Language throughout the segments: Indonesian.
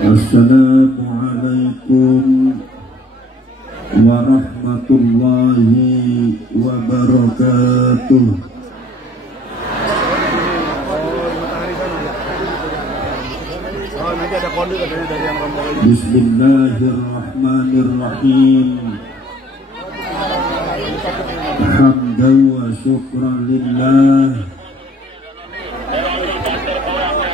Assalamualaikum warahmatullahi wabarakatuh. Bismillahirrahmanirrahim. Hamdan wa syukran lillah,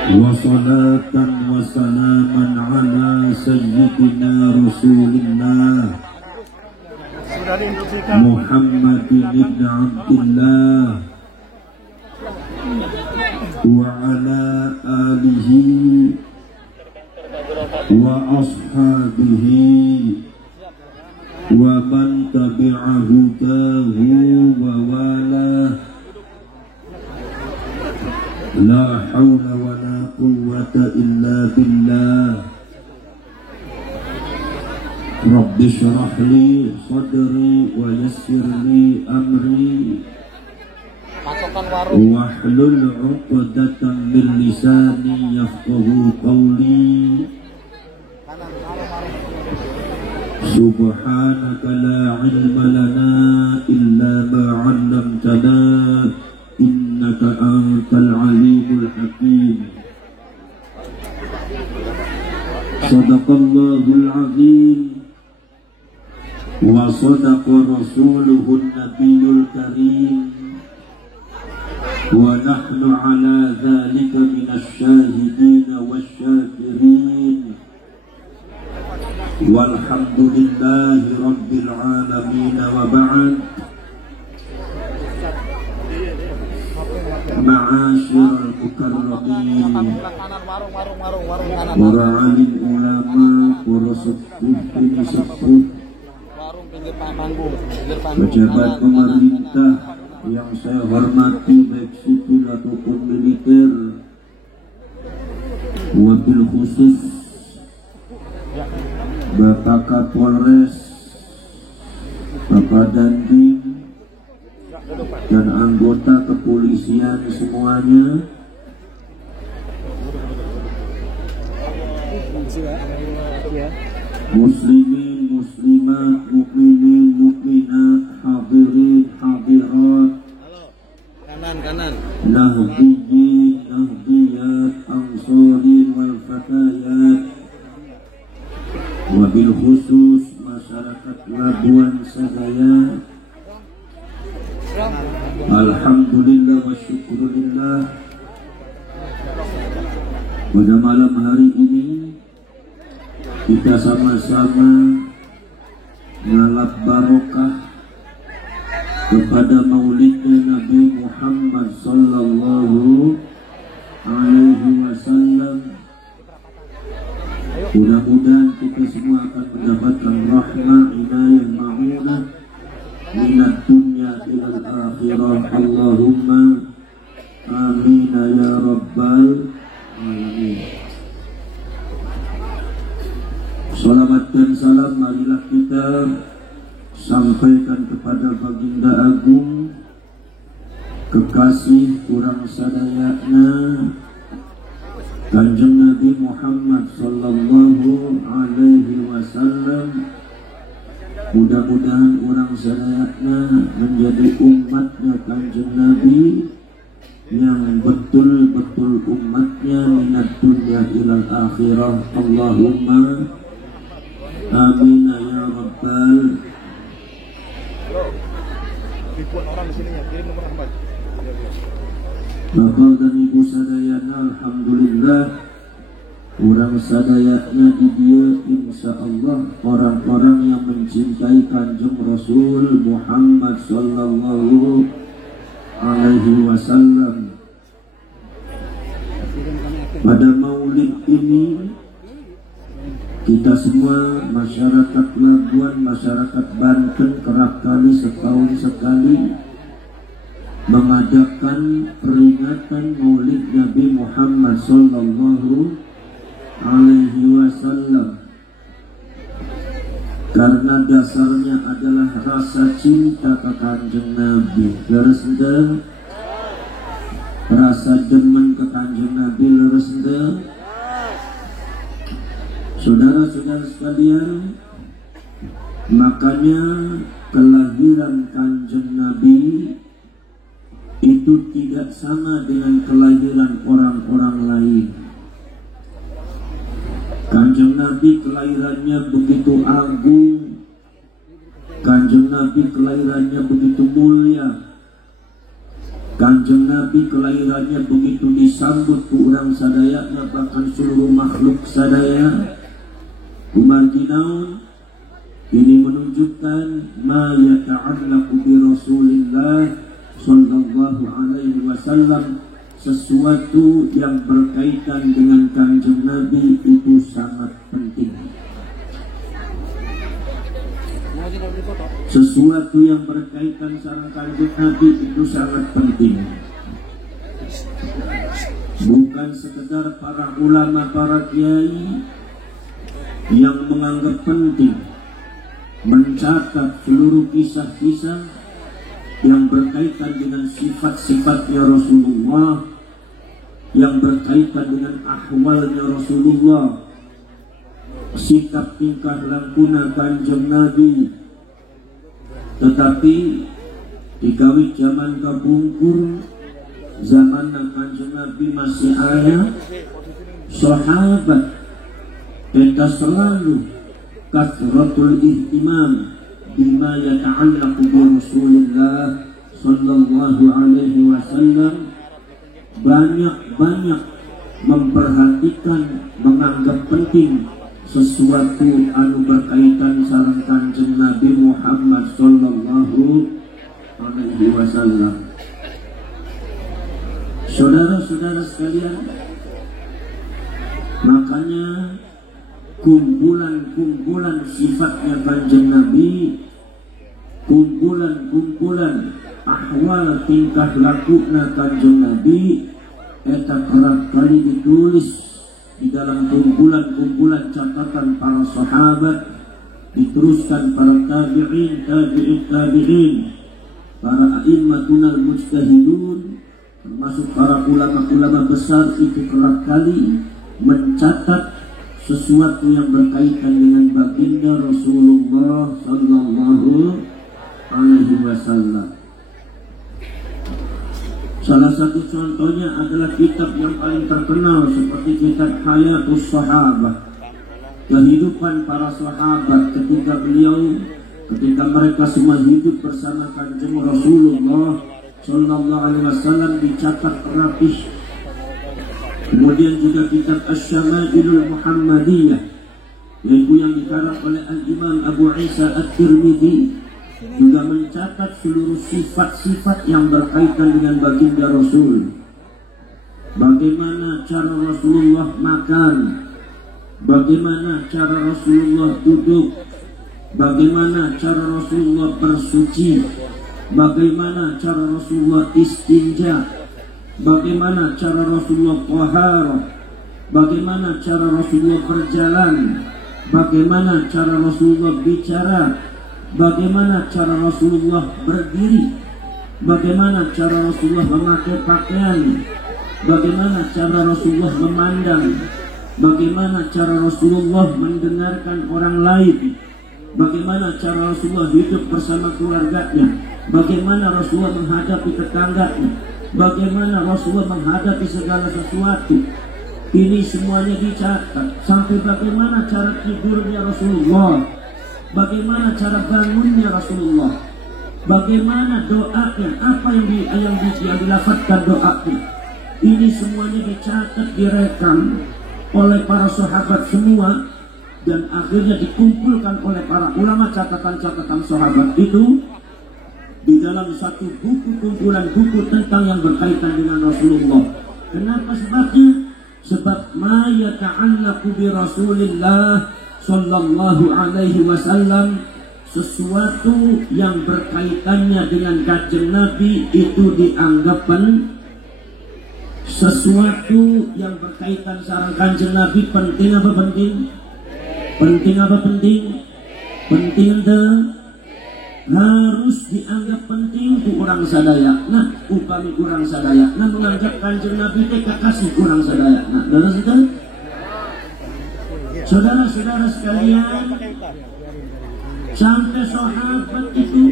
wa salatan wa salaman ala sayyidina rasulillah Muhammadin ibn Abdillah wa ala alihi wa ashabihi wa man tabi'ahu wa wala. La hawla wa la quwwata illa billah. Rabbi shrah li sadri wa yassir li amri wahlul 'uqdatam min lisani yafqahu qawli. Subhanaka la ilma lana illa ma 'allamtana innaka antal alimul hakim. Sadaqallahul azim wa sadaqa rasuluhun nabiyul karim wa nahnu ala dhalika minasy syahidin wasyakirin walhamdulillahi rabbil alamin wa ba'd. Ma'asyiral mukarramin, para alim ulama, para sepuh ini sepuh, pejabat pemerintah yang saya hormati baik sipil ataupun militer, wabil khusus Bapak Kapolres, Bapak Dandim, dan anggota kepolisian semuanya, muslimin, muslimat, mukminin, mukminat, hadirin, hadirat, nahdiyin, nahdiyat, ansarin wal fatayat, wabil khusus masyarakat Labuan Sadaya. Alhamdulillah wa syukurillah, pada malam hari ini kita sama-sama ngalap barokah kepada maulidnya Nabi Muhammad sallallahu alaihi wasallam. Mudah-mudahan kita semua akan mendapatkan rahmah, inayah, ma'unah minat dunya ilal akhirah. Allahumma amin ya rabbal alamin. Salawat dan salam marilah kita sampaikan kepada baginda agung, kekasih kurang sadayana Kanjeng Nabi Muhammad sallallahu alaihi wasallam. Mudah-mudahan orang sadayana menjadi umatnya Kanjeng Nabi yang betul-betul umatnya minat dunya ilal akhirah. Allahumma amin ya rabbal. Bapak dan ibu sadayana, alhamdulillah orang sadayana di dia insyaallah orang-orang yang mencintai Kanjeng Rasul Muhammad sallallahu alaihi wasallam. Pada maulid ini kita semua masyarakat Labuan, masyarakat Banten kerap kali setahun sekali mengadakan peringatan maulid Nabi Muhammad sallallahu alaihi wasallam, karena dasarnya adalah rasa cinta ke Kanjeng Nabi. Leres ente? Rasa demen ke Kanjeng Nabi leres ente? Saudara-saudara sekalian, makanya kelahiran Kanjeng Nabi itu tidak sama dengan kelahiran orang-orang lain. Kanjeng Nabi kelahirannya begitu agung, Kanjeng Nabi kelahirannya begitu mulia, Kanjeng Nabi kelahirannya begitu disambut ku urang sadayana, bahkan seluruh makhluk sadaya. Kumarginaun ini menunjukkan ma yata'allaqu bi Rasulillah sallallahu alaihi wasallam, sesuatu yang berkaitan dengan Kanjeng Nabi itu sangat penting. Sesuatu yang berkaitan sareng Kanjeng Nabi itu sangat penting. Bukan sekedar para ulama, para kiai yang menganggap penting mencatat seluruh kisah-kisah yang berkaitan dengan sifat-sifatnya Rasulullah, yang berkaitan dengan ahwalnya Rasulullah, sikap tingkah lakunya Kanjeng Nabi. Tetapi dikawit zaman kabungkur, zaman Kanjeng Nabi masih ayah, sahabat kita selalu kasratul ihtimam bima yata'allaqu bi Rasulillah sallallahu alaihi wasallam, banyak-banyak memperhatikan, menganggap penting sesuatu anu berkaitan sareng Kanjeng Nabi Muhammad sallallahu alaihi wasallam. Saudara-saudara sekalian, makanya kumpulan-kumpulan sifatnya Kanjeng Nabi, kumpulan-kumpulan ahwal tingkah lakuna Kanjeng Nabi, eta kerap kali ditulis di dalam kumpulan-kumpulan catatan para sahabat, diteruskan para tabi'in, tabi'in, para a'immatunal mujtahidun, termasuk para ulama-ulama besar, itu kerap kali mencatat sesuatu yang berkaitan dengan baginda Rasulullah sallallahu alaihi wasallam. Salah satu contohnya adalah kitab yang paling terkenal seperti kitab Hayatus Sahabah, kehidupan para sahabat ketika mereka semua hidup bersama Kanjeng Rasulullah sallallahu alaihi wasallam dicatat rapih. Kemudian juga kitab Asy-Syama'ilul Muhammadiyah, yaitu yang dikarang oleh Al-Imam Abu Isa At-Tirmidzi, juga mencatat seluruh sifat-sifat yang berkaitan dengan baginda Rasul. Bagaimana cara Rasulullah makan, bagaimana cara Rasulullah duduk, bagaimana cara Rasulullah bersuci, bagaimana cara Rasulullah istinja, bagaimana cara Rasulullah taharah, bagaimana cara Rasulullah berjalan, bagaimana cara Rasulullah bicara, bagaimana cara Rasulullah berdiri, bagaimana cara Rasulullah memakai pakaian, bagaimana cara Rasulullah memandang, bagaimana cara Rasulullah mendengarkan orang lain, bagaimana cara Rasulullah hidup bersama keluarganya, bagaimana Rasulullah menghadapi tetangganya, bagaimana Rasulullah menghadapi segala sesuatu. Ini semuanya dicatat. Sampai bagaimana cara tidurnya Rasulullah, bagaimana cara bangunnya Rasulullah, bagaimana doanya, apa yang dilafadzkan doanya. Ini semuanya dicatat, direkam oleh para sahabat semua, dan akhirnya dikumpulkan oleh para ulama catatan-catatan sahabat itu di dalam satu buku, kumpulan buku tentang yang berkaitan dengan Rasulullah. Kenapa sebabnya? Sebab ma yata'allaqu bi Rasulillah sallallahu alaihi wasallam, sesuatu yang berkaitannya dengan Kanjeng Nabi itu dianggap sesuatu yang berkaitan sareng Kanjeng Nabi penting apa penting? Penting apa penting? Penting harus dianggap penting ku orang sadaya. Nah, upami orang sadaya nah menganggap Kanjeng Nabi teh kakasih orang sadaya. Nah, terus itu Saudara-saudara sekalian, sampai sahabat itu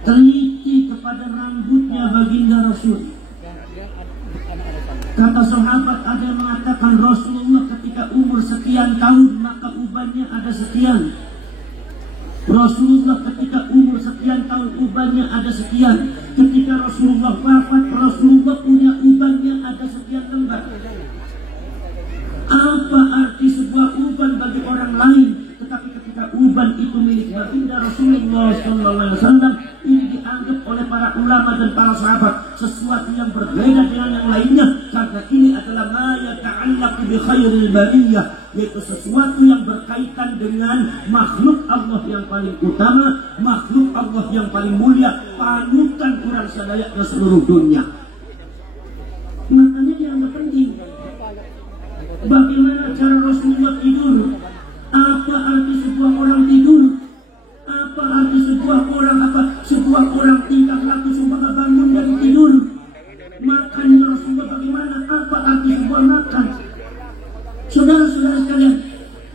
teliti kepada rambutnya baginda Rasul. Kata sahabat ada yang mengatakan Rasulullah ketika umur sekian tahun maka ubannya ada sekian. Rasulullah ketika umur sekian tahun ubannya ada sekian. Ketika Rasulullah wafat, Rasulullah punya ubannya ada sekian lembar. Apa arti sebuah uban bagi orang lain? Tetapi ketika uban itu milik baginda Rasulullah SAW, ini dianggap oleh para ulama dan para sahabat sesuatu yang berbeda dengan yang lainnya, karena ini adalah ma yata'allaqu bi khairil bariyah, yaitu sesuatu yang berkaitan dengan makhluk Allah yang paling utama, makhluk Allah yang paling mulia, panutan kurang sadayaknya seluruh dunia. Makanya dianggap penting. Bagaimana cara Rasulullah tidur? Apa arti sebuah orang tidur? Apa arti sebuah orang tingkah laku supaya bangun dari tidur? Makan Rasulullah bagaimana? Apa arti sebuah makan? Saudara-saudara sekalian,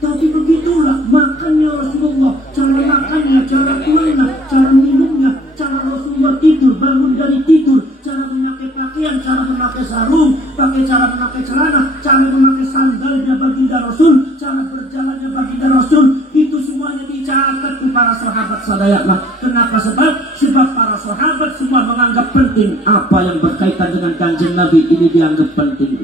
tapi begitulah makannya Rasulullah, cara makannya, cara tuangnya, cara minumnya, cara Rasulullah tidur, bangun dari tidur, cara memakai pakaian, cara memakai sarung, cara memakai celana, cara memakai sandalnya baginda Rasul, cara berjalannya baginda Rasul, itu semuanya dicatat di para sahabat sadayaklah. Kenapa? Sebab para sahabat semua menganggap penting apa yang berkaitan dengan kanjeng Nabi ini dianggap penting.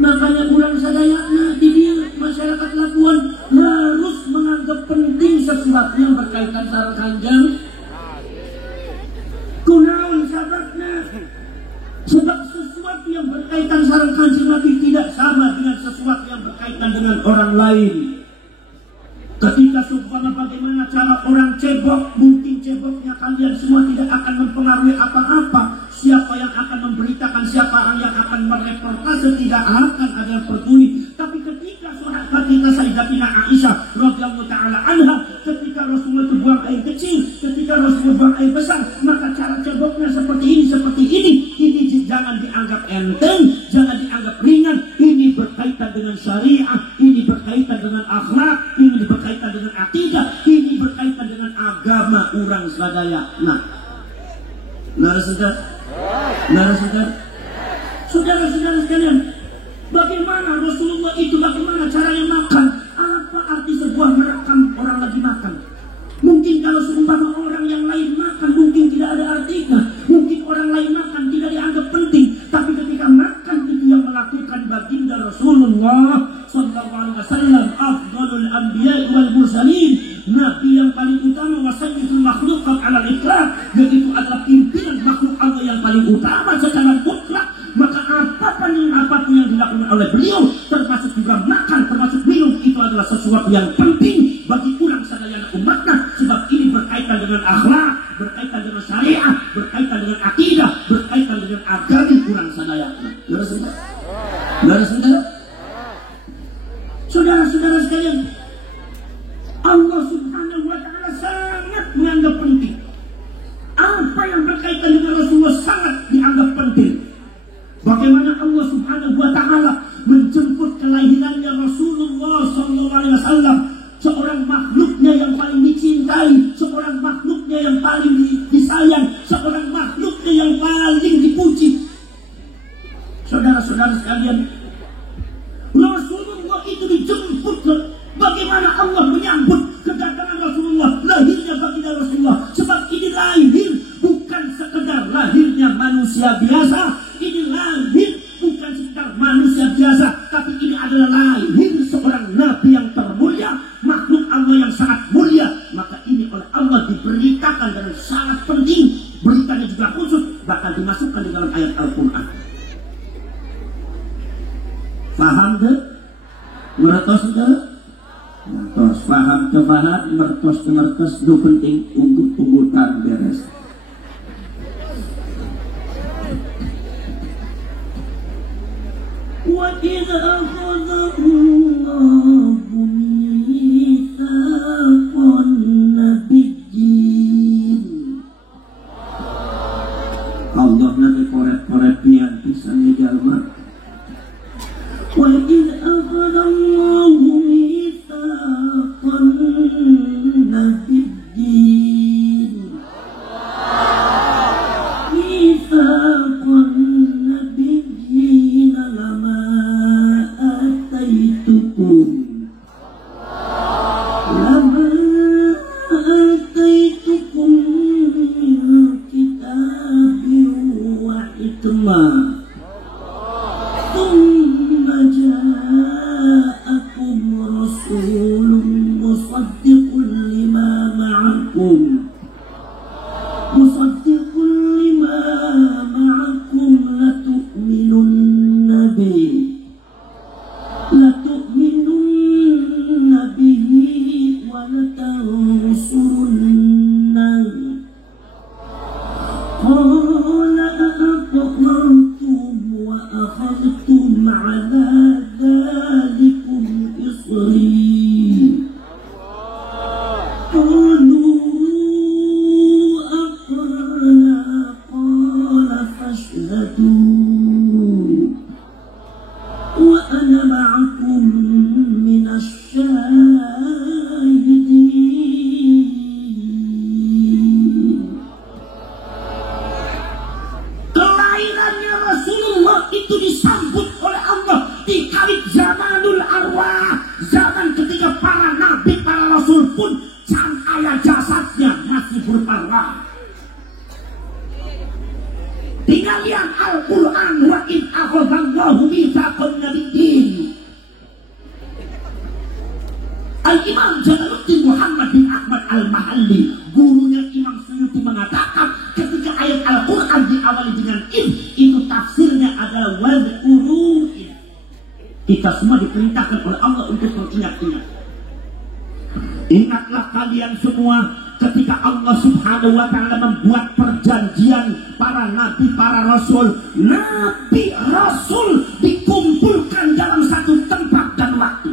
Makanya kurang sadayaknya di masyarakat Labuan harus menganggap penting sesuatu yang berkaitan dengan kanjeng. Kunaun sahabatnya. Sebab sesuatu yang berkaitan sarang kanjeng Nabi tidak sama dengan sesuatu yang berkaitan dengan orang lain. Ketika subhanallah bagaimana cara orang cebok, mungkin ceboknya kalian semua tidak akan mempengaruhi apa-apa. Siapa yang akan memberitakan, siapa yang akan mereportase, tidak akan ada yang peduli. Tapi ketika sahabat kita Sayyidatina Aisyah radhiyallahu taala anha, ketika Rasulullah itu buang air kecil, ketika Rasulullah buang air besar, maka cara ceboknya seperti ini. Ini jangan dianggap enteng, jangan dianggap ringan. Ini berkaitan dengan syariah, ini berkaitan dengan akhlak, ini berkaitan dengan akidah, ini berkaitan dengan agama orang sadaya. Saudara-saudara sekalian, bagaimana Rasulullah itu, bagaimana caranya makan? Apa arti sebuah merekam orang lagi makan? Mungkin kalau seumpama orang yang lain makan mungkin tidak ada artinya, mungkin orang lain makan tidak dianggap penting, tapi ketika makan itu yang melakukan baginda Rasulullah sallallahu alaihi wasallam, afdhalul anbiya wal mursalin, nabi yang paling utama, wa sayyidul makhluqat 'ala al-itlaq, yaitu adalah pimpinan makhluk Allah yang paling utama secara mutlak. Maka apapun yang dilakukan oleh beliau, termasuk juga makan, termasuk minum, itu adalah sesuatu yang penting bagi kurang sadayana umatnya. Sebab ini berkaitan dengan akhlak, berkaitan dengan syariah, berkaitan dengan akidah, berkaitan dengan agama kurang sadayana. Saudara-saudara sekalian, Allah subhanahu wa ta'ala sangat menganggap penting. Apa yang berkaitan dengan Rasulullah sangat dianggap penting. Bagaimana Allah subhanahu wa ta'ala menjemput kelahirannya Rasulullah sallallahu alaihi wasallam, seorang makhluknya yang paling dicintai, seorang makhluknya yang paling disayang, seorang makhluknya yang paling dipuji. Saudara-saudara sekalian, Rasulullah itu dijemput. Bagaimana Allah menyambut kedatangan Rasulullah, lahirnya baginda Rasulullah? Sebab ini lahir bukan sekedar lahirnya manusia biasa, ini lahir bukan sekedar manusia biasa, tapi ini adalah lahir seorang nabi yang termulia, makhluk Allah yang sangat mulia. Maka ini oleh Allah diberitakan dengan sangat penting, beritanya juga khusus, bahkan dimasukkan di dalam ayat Al-Quran. Paham ke? Mertos ke? Mertos. Paham ke paham, mertos ke mertos, itu penting untuk penggutaan beres. وَإِذْ أَخَذَ اللَّهُ مِيثَاقَ النَّبِيِّينَ. Allah nanti korek-korek pian pisan di jalma. أخذتم على ذلكم إصري قالوا أقرنا قال فاشهدوا وأنا معكم من الشاهدين. Kelahirannya Rasulullah itu disambut oleh Allah di kalik zamanul arwah, zaman ketika para nabi, para rasul pun cahaya jasadnya masih berupa roh. Tinggal lihat Al-Quran, wa in akhadallahu mitsaqan nabiyyin. Al-Imam Jalaluddin Muhammad bin Ahmad Al-Mahalli, gurunya Imam Suyuti, mengatakan ketika ayat Al-Quran diawali dengan itu tafsirnya adalah wad'uru. Kita semua diperintahkan oleh Allah untuk mengingat-ingat. Ingatlah kalian semua ketika Allah Subhanahu wa ta'ala membuat perjanjian para nabi, para rasul. Nabi rasul dikumpulkan dalam satu tempat dan waktu.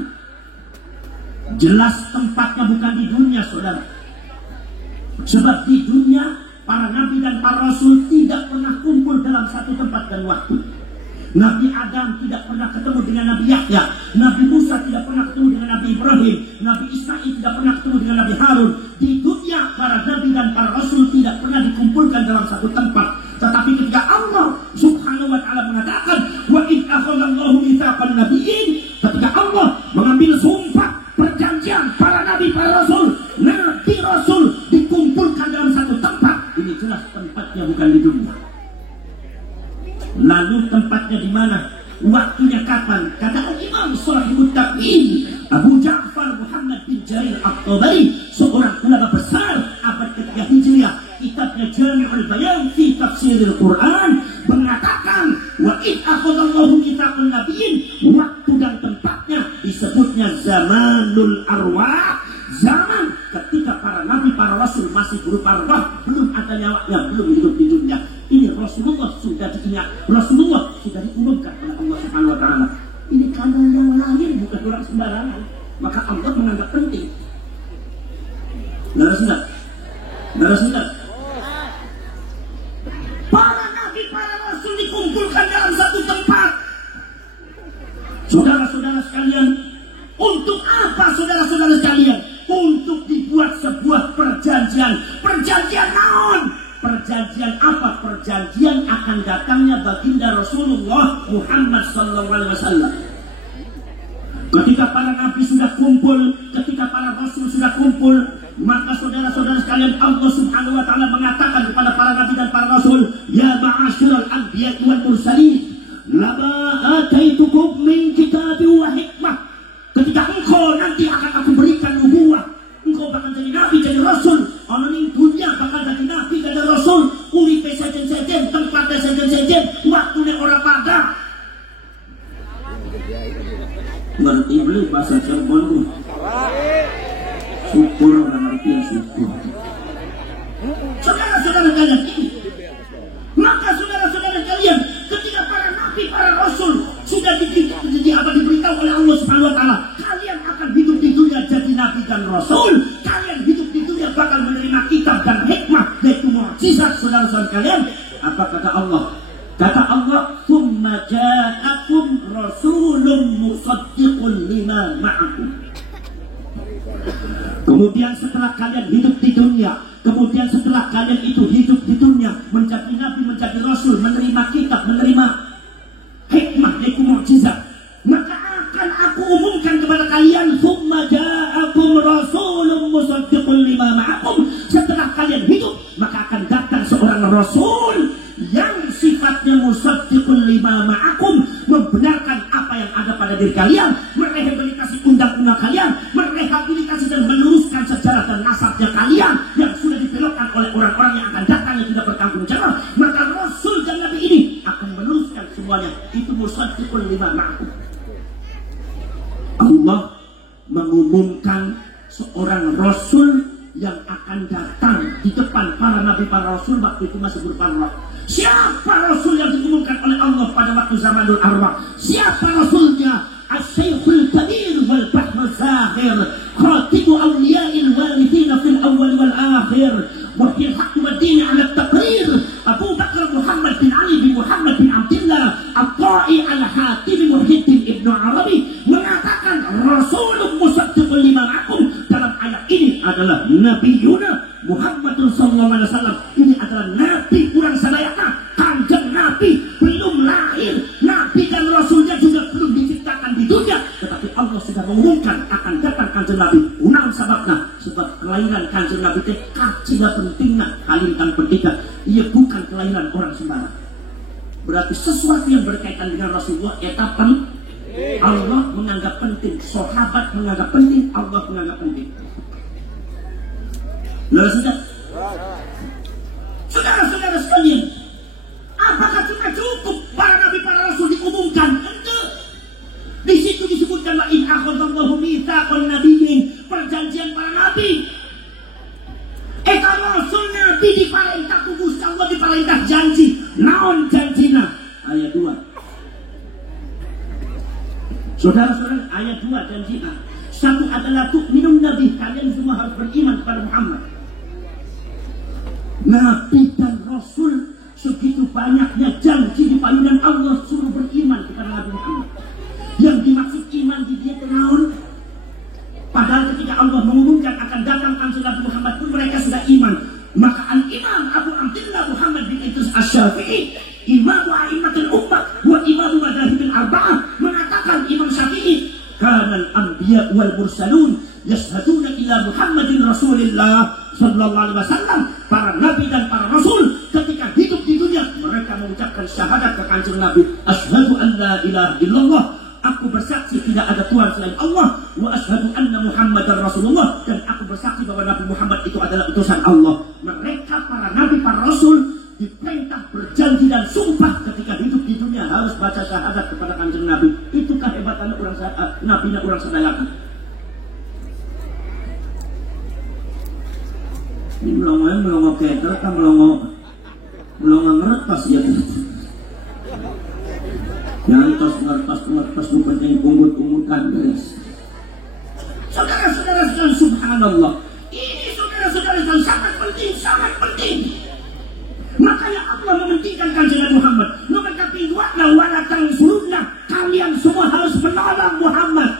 Jelas tempatnya bukan di dunia, saudara. Sebab di dunia para nabi dan para rasul tidak pernah kumpul dalam satu tempat dan waktu. Nabi Adam tidak pernah ketemu dengan Nabi Yahya, Nabi Musa tidak pernah ketemu dengan Nabi Ibrahim, Nabi Ismail tidak pernah ketemu dengan Nabi Harun. Di dunia para nabi dan para rasul tidak pernah dikumpulkan dalam satu tempat. Tetapi ketika Allah Subhanahu wa ta'ala mengatakan wa id akhadallahu mitsaqan nabiyyin, ketika Allah mengambil sumpah perjanjian para nabi, para rasul, nabi rasul dikumpulkan dalam satu tempat, ini jelas tempatnya bukan di dunia. Lalu tempatnya di mana? Waktunya kapan? Kata Imam Shahihut Tabi'in Abu Ja'far Muhammad bin Jarir At-Tabari, seorang ulama besar abad ketiga Hijriah, kitabnya Jami'ul Bayan fi Tafsiril Quran, mengatakan wa id akhadallahu mitsaqan nabiyyin, waktu dan tempatnya disebutnya zamanul arwah, zaman ketika para nabi, para rasul masih berupa roh, belum ada nyawanya, belum hidup di dunia. Ini Rasulullah sudah diingat, Rasulullah sudah diumumkan oleh Allah Subhanahu wa ta'ala. Ini karena yang lahir bukan orang sembarangan, maka Allah menganggap penting. Narasidah para nabi, para rasul dikumpulkan dalam satu tempat. Saudara-saudara sekalian, untuk apa saudara-saudara sekalian? Untuk dibuat sebuah perjanjian. Perjanjian naon? Perjanjian apa? Perjanjian akan datangnya baginda Rasulullah Muhammad SAW. Ketika para nabi sudah kumpul, ketika para rasul sudah kumpul, maka saudara-saudara sekalian, Allah Subhanahu wa ta'ala mengatakan kepada para nabi dan para rasul, ya ma'asyiral anbiya wal mursalin, lama ataitukum min kitabin wa hikmah. Ketika engkau nanti akan aku berikan nubuwah, engkau bakal jadi nabi, jadi rasul. Orang ini dunia bakal jadi nabi, jadi rasul. Uripe sejen-sejen, tempatnya sejen-sejen, waktunya orang pada. Ngerti beli bahasa Cirebon tuh. Syukur orang ngerti ya syukur. Saudara-saudara kalian ini, maka saudara-saudara kalian, ketika para nabi, para rasul sudah diberitahu oleh Allah Subhanahu wa ta'ala, kalian akan hidup di dunia jadi nabi dan rasul, kalian hidup di dunia bakal menerima kitab dan hikmah, yaitu mukjizat. Saudara-saudara kalian, apa kata Allah? Kata Allah, "Tsumma ja'akum rasulun musaddiqun lima ma'akum." Kemudian setelah kalian hidup di dunia, kemudian setelah kalian itu hidup di dunia, menjadi nabi, menjadi rasul, menerima kitab, menerima hikmah, yaitu mukjizat, maka akan aku umumkan kepada kalian, "Tsumma ja'akum rasulun musaddiqun lima ma'akum." Setelah kalian hidup, maka akan datang seorang rasul yang sifatnya musaddiqun lima ma'akum, membenarkan apa yang ada pada diri kalian, merehabilitasi undang-undang kalian, merehabilitasi dan meluruskan sejarah dan nasabnya kalian yang sudah dibelokkan oleh orang-orang yang akan datang yang tidak bertanggung jawab. Maka rasul dan nabi ini akan meluruskan semuanya. Itu musaddiqun lima ma'akum. Allah mengumumkan seorang rasul yang akan datang di depan para nabi, para rasul waktu itu masih berupa roh. Siapa Rasul yang diumumkan oleh Allah pada waktu zamanul arwah? Siapa Rasulnya? As-Syekhul Kabir wal Bahr Zahir, Khatibu Awliya'il Warithina fil awal wal akhir, Muhyil Haqq wa Din ala Taqrir, Abu Bakar Muhammad bin Ali bin Muhammad bin Abdullah At-Ta'i al-Hatimi Muhyiddin Ibnu Arabi mengatakan Rasulun musaddiqun lima ma'akum. Dalam ayat ini adalah Nabi Yuna Muhammadun sallallahu alaihi wasallam. Ini adalah Nabi kurang sadayana. Kanjeng Nabi belum lahir, Nabi dan Rasulnya juga belum diciptakan di dunia, tetapi Allah sudah mengumumkan akan datang kanjeng Nabi. Unang sababna, sebab kelahiran kanjeng Nabi itu kacina pentingnya kalintang pentingnya. Ia bukan kelahiran orang sembarang. Berarti sesuatu yang berkaitan dengan Rasulullah etapan Allah menganggap penting, sahabat menganggap penting, Allah menganggap penting. Lalu saudara-saudara sekalian, apakah cuma cukup para nabi para rasul diumumkan? Enggak. Di situ disebutkan la in akhadallahu mitsaqan nabiyyin, perjanjian para nabi. Kalau rasul nabi diperintah kubus Allah, diperintah janji. Naon janjina? Ayat 2. Saudara-saudara, ayat 2 janjina. Satu adalah tu'minun nabi, kalian semua harus beriman kepada Muhammad. Nabi dan Rasul segitu banyaknya janji di payungan Allah suruh beriman kepada Nabi Muhammad. Yang dimaksud iman di dia kenaun. Padahal ketika Allah mengumumkan akan datang kanjeng Nabi Muhammad pun mereka sudah iman. Maka Al-Imam Abu Abdullah Muhammad bin Idris Asy-Syafi'i, Imam A'immatul Ummah wa Imam Madhahibil Arba'ah, mengatakan Imam Syafi'i, kanal anbiya wal mursalun yashhaduna ila Muhammadin Rasulillah sallallahu alaihi wasallam. Para nabi dan para rasul ketika hidup di dunia mereka mengucapkan syahadat ke kanjeng Nabi, asyhadu an la ilaha illallah, aku bersaksi tidak ada Tuhan selain Allah, wa asyhadu anna Muhammadar Rasulullah, dan aku bersaksi bahwa Nabi Muhammad itu adalah utusan Allah. Mereka para nabi para rasul diperintah berjanji dan sumpah ketika hidup di dunia harus baca syahadat kepada kanjeng Nabi. Itu kehebatan orang nabi dan orang sedayana. Ini melongo keter kan melongo ngeretas ya. Ngertas bukan yang umut-umutan guys. Saudara-saudara sekalian, subhanallah. Ini saudara-saudara sekalian sangat penting. Makanya Allah mementingkan kanjeng Nabi Muhammad. Nomor kedua, wala tansurunna, kalian semua harus menolong Muhammad.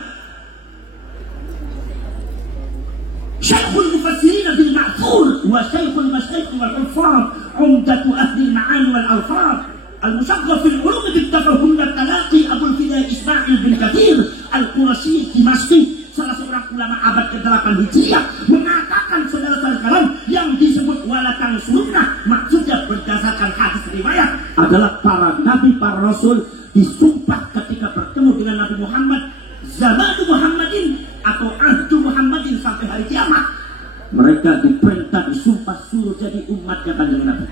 Syekhul Mufassirin bil Ma'thur wa Syekhul Masyaikh wal Hufaz, Umdatu Ahli Ma'ani wal Alfaz, Al-Musyaghaf fil Ulum bil Tafahum wal Talaqi, Abul Fida Ismail bin Katsir Al-Qurasyi Dimashqi, salah seorang ulama abad ke-8 Hijriah, mengatakan saudara-saudara yang disebut walatan sunnah maksudnya berdasarkan hadis riwayat adalah para nabi para rasul disumpah ketika bertemu dengan Nabi Muhammad, zaman Muhammadin atau ahdu Muhammadin sampai hari kiamat. Mereka diperintah disumpah suruh jadi umatnya kanjeng Nabi.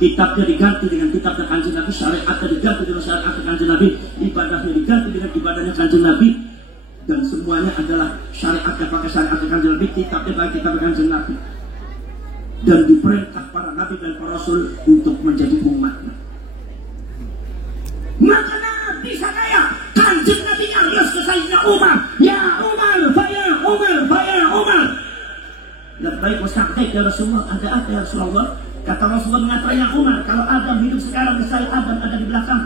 Kitabnya diganti dengan kitabnya kanjeng Nabi, syariatnya diganti dengan syariatnya kanjeng Nabi, ibadahnya diganti dengan ibadahnya kanjeng Nabi, dan semuanya adalah syariatnya pakai syariatnya kanjeng Nabi, kitabnya pakai kitabnya kanjeng Nabi. Dan diperintah para nabi dan para rasul untuk menjadi umatnya. Maka Nabi saya kanjeng Nabi alias ke Sayyidina Umar, ya Umar, faya Umar, faya Umar. Labbaik wa sa'daik ya Rasulullah. Ada apa ya Rasulullah? Kata Rasulullah mengatakan, ya Umar, kalau Adam hidup sekarang, saya Adam ada di belakang.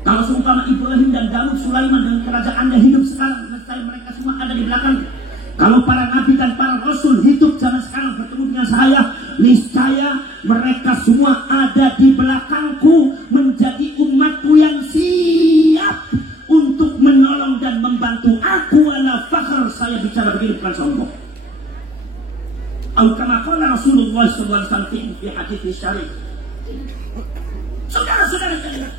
Kalau seumpama Ibrahim dan Daud, Sulaiman dan kerajaannya hidup sekarang, saya mereka semua ada di belakang. Kalau para nabi dan para rasul hidup zaman sekarang bertemu dengan saya, niscaya mereka semua ada di belakangku menjadi umatku yang siap untuk menolong dan membantu aku. Ala fakhr, saya bicara begini bukan sombong. Kama qala Rasulullah sallallahu alaihi wasallam fi hadits syarif. Saudara-saudara sekalian,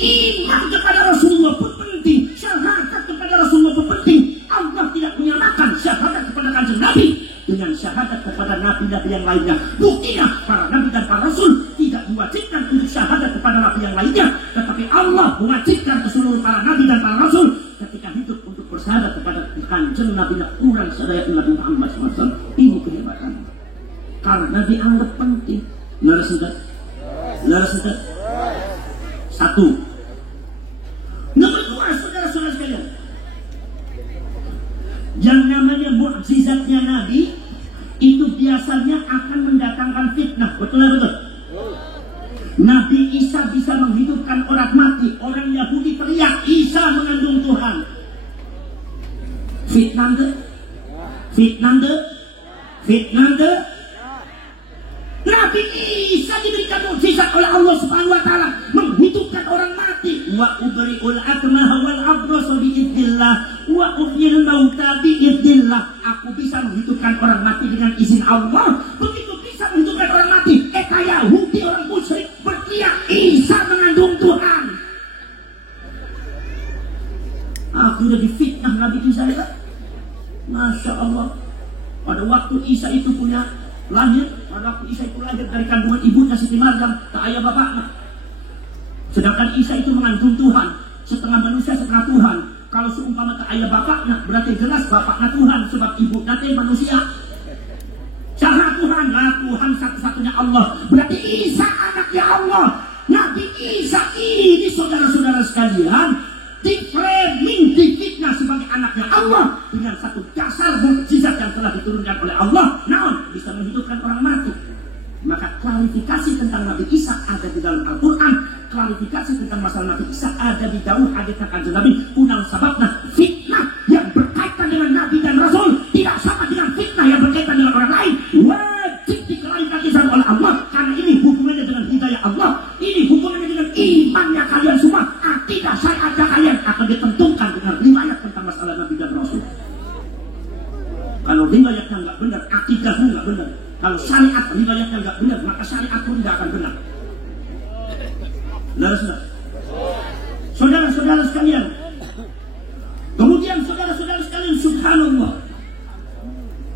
iman kepada Rasulullah pun penting, syahadat kepada Rasulullah pun penting. Allah tidak menyamakan syahadat kepada kanjeng Nabi dengan syahadat kepada nabi-nabi yang lainnya. Buktinya para nabi dan para rasul tidak diwajibkan untuk syahadat kepada nabi yang lainnya, tetapi Allah mewajibkan ke seluruh para nabi dan para rasul ketika hidup untuk bersyahadat kepada kanjeng Nabi kurang sadaya Nabi Muhammad SAW. Ini kehebatan karena dianggap penting. Sudah Laras itu. Satu. Nomor dua, saudara-saudara sekalian. Yang namanya mukjizatnya Nabi itu biasanya akan mendatangkan fitnah. Betul betul. Nabi Isa bisa menghidupkan orang mati. Orang Yahudi teriak Isa mengandung Tuhan. Fitnah deh. Fitnah deh. Fitnah deh. Nabi Isa diberikan mukjizat oleh Allah Subhanahu wa taala menghidupkan orang mati. Wa ubri'ul akmaha wal abrasa biidznillah wa uhyil mauta biidznillah. Aku bisa menghidupkan orang mati dengan izin Allah. Begitu bisa menghidupkan orang mati, Yahudi orang musyrik berteriak Isa mengandung Tuhan. Akhirnya difitnah Nabi Isa. Masya Allah. Pada waktu Isa itu punya lahir, pada waktu Isa itu lahir dari kandungan ibunya Siti Maryam, tak ayah bapaknya. Sedangkan Isa itu mengandung Tuhan, setengah manusia setengah Tuhan. Kalau seumpama tak ayah bapaknya, berarti jelas bapaknya Tuhan, sebab ibu nanti manusia. Cara Tuhan lah, Tuhan satu-satunya Allah. Berarti Isa anaknya Allah. Nabi Isa ini saudara-saudara sekalian di-framing, difitnah sebagai anaknya Allah dengan satu dasar mukjizat yang telah diturunkan oleh Allah. Namun bisa menghidupkan orang mati. Maka klarifikasi tentang Nabi Isa ada di dalam Al-Quran. Klarifikasi tentang masalah Nabi Isa ada di daun hadits kanjeng Nabi. Unang sababna fitnah yang berkaitan dengan Nabi dan Rasul tidak sama dengan fitnah yang berkaitan dengan orang lain. Wajib diklarifikasi oleh Allah karena ini hubungannya dengan hidayah Allah. Ini hubungannya dengan imannya kalian semua. Akidah syariat kalian akan ditentukan dengan riwayat tentang masalah Nabi dan Rasul. Kalau riwayatnya nggak benar, akidahmu nggak benar. Kalau syariat riwayatnya nggak benar, maka syariat pun nggak akan benar. Saudara-saudara sekalian, kemudian saudara-saudara sekalian, subhanallah,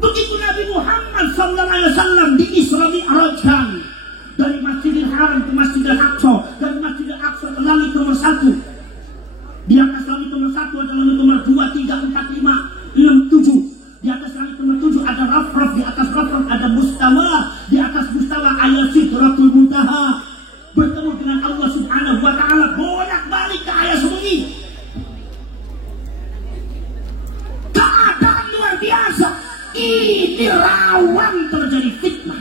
begitu Nabi Muhammad SAW di Isra Mi'rajkan dari Masjidil Haram ke Masjidil Aqsa, dari Masjidil Aqsa ke langit nomor 1. Di atas langit nomor 1 ada langit nomor 2, 3, 4, 5, 6, 7. Di atas langit nomor 7 ada raf-raf, di atas raf-raf ada mustawa, di atas mustawa ayat Sidratul Muntaha. Bertemu dengan Allah Subhanahu wa taala, bolak-balik ke ayat sembunyi. Keadaan luar biasa. Ini rawan terjadi fitnah.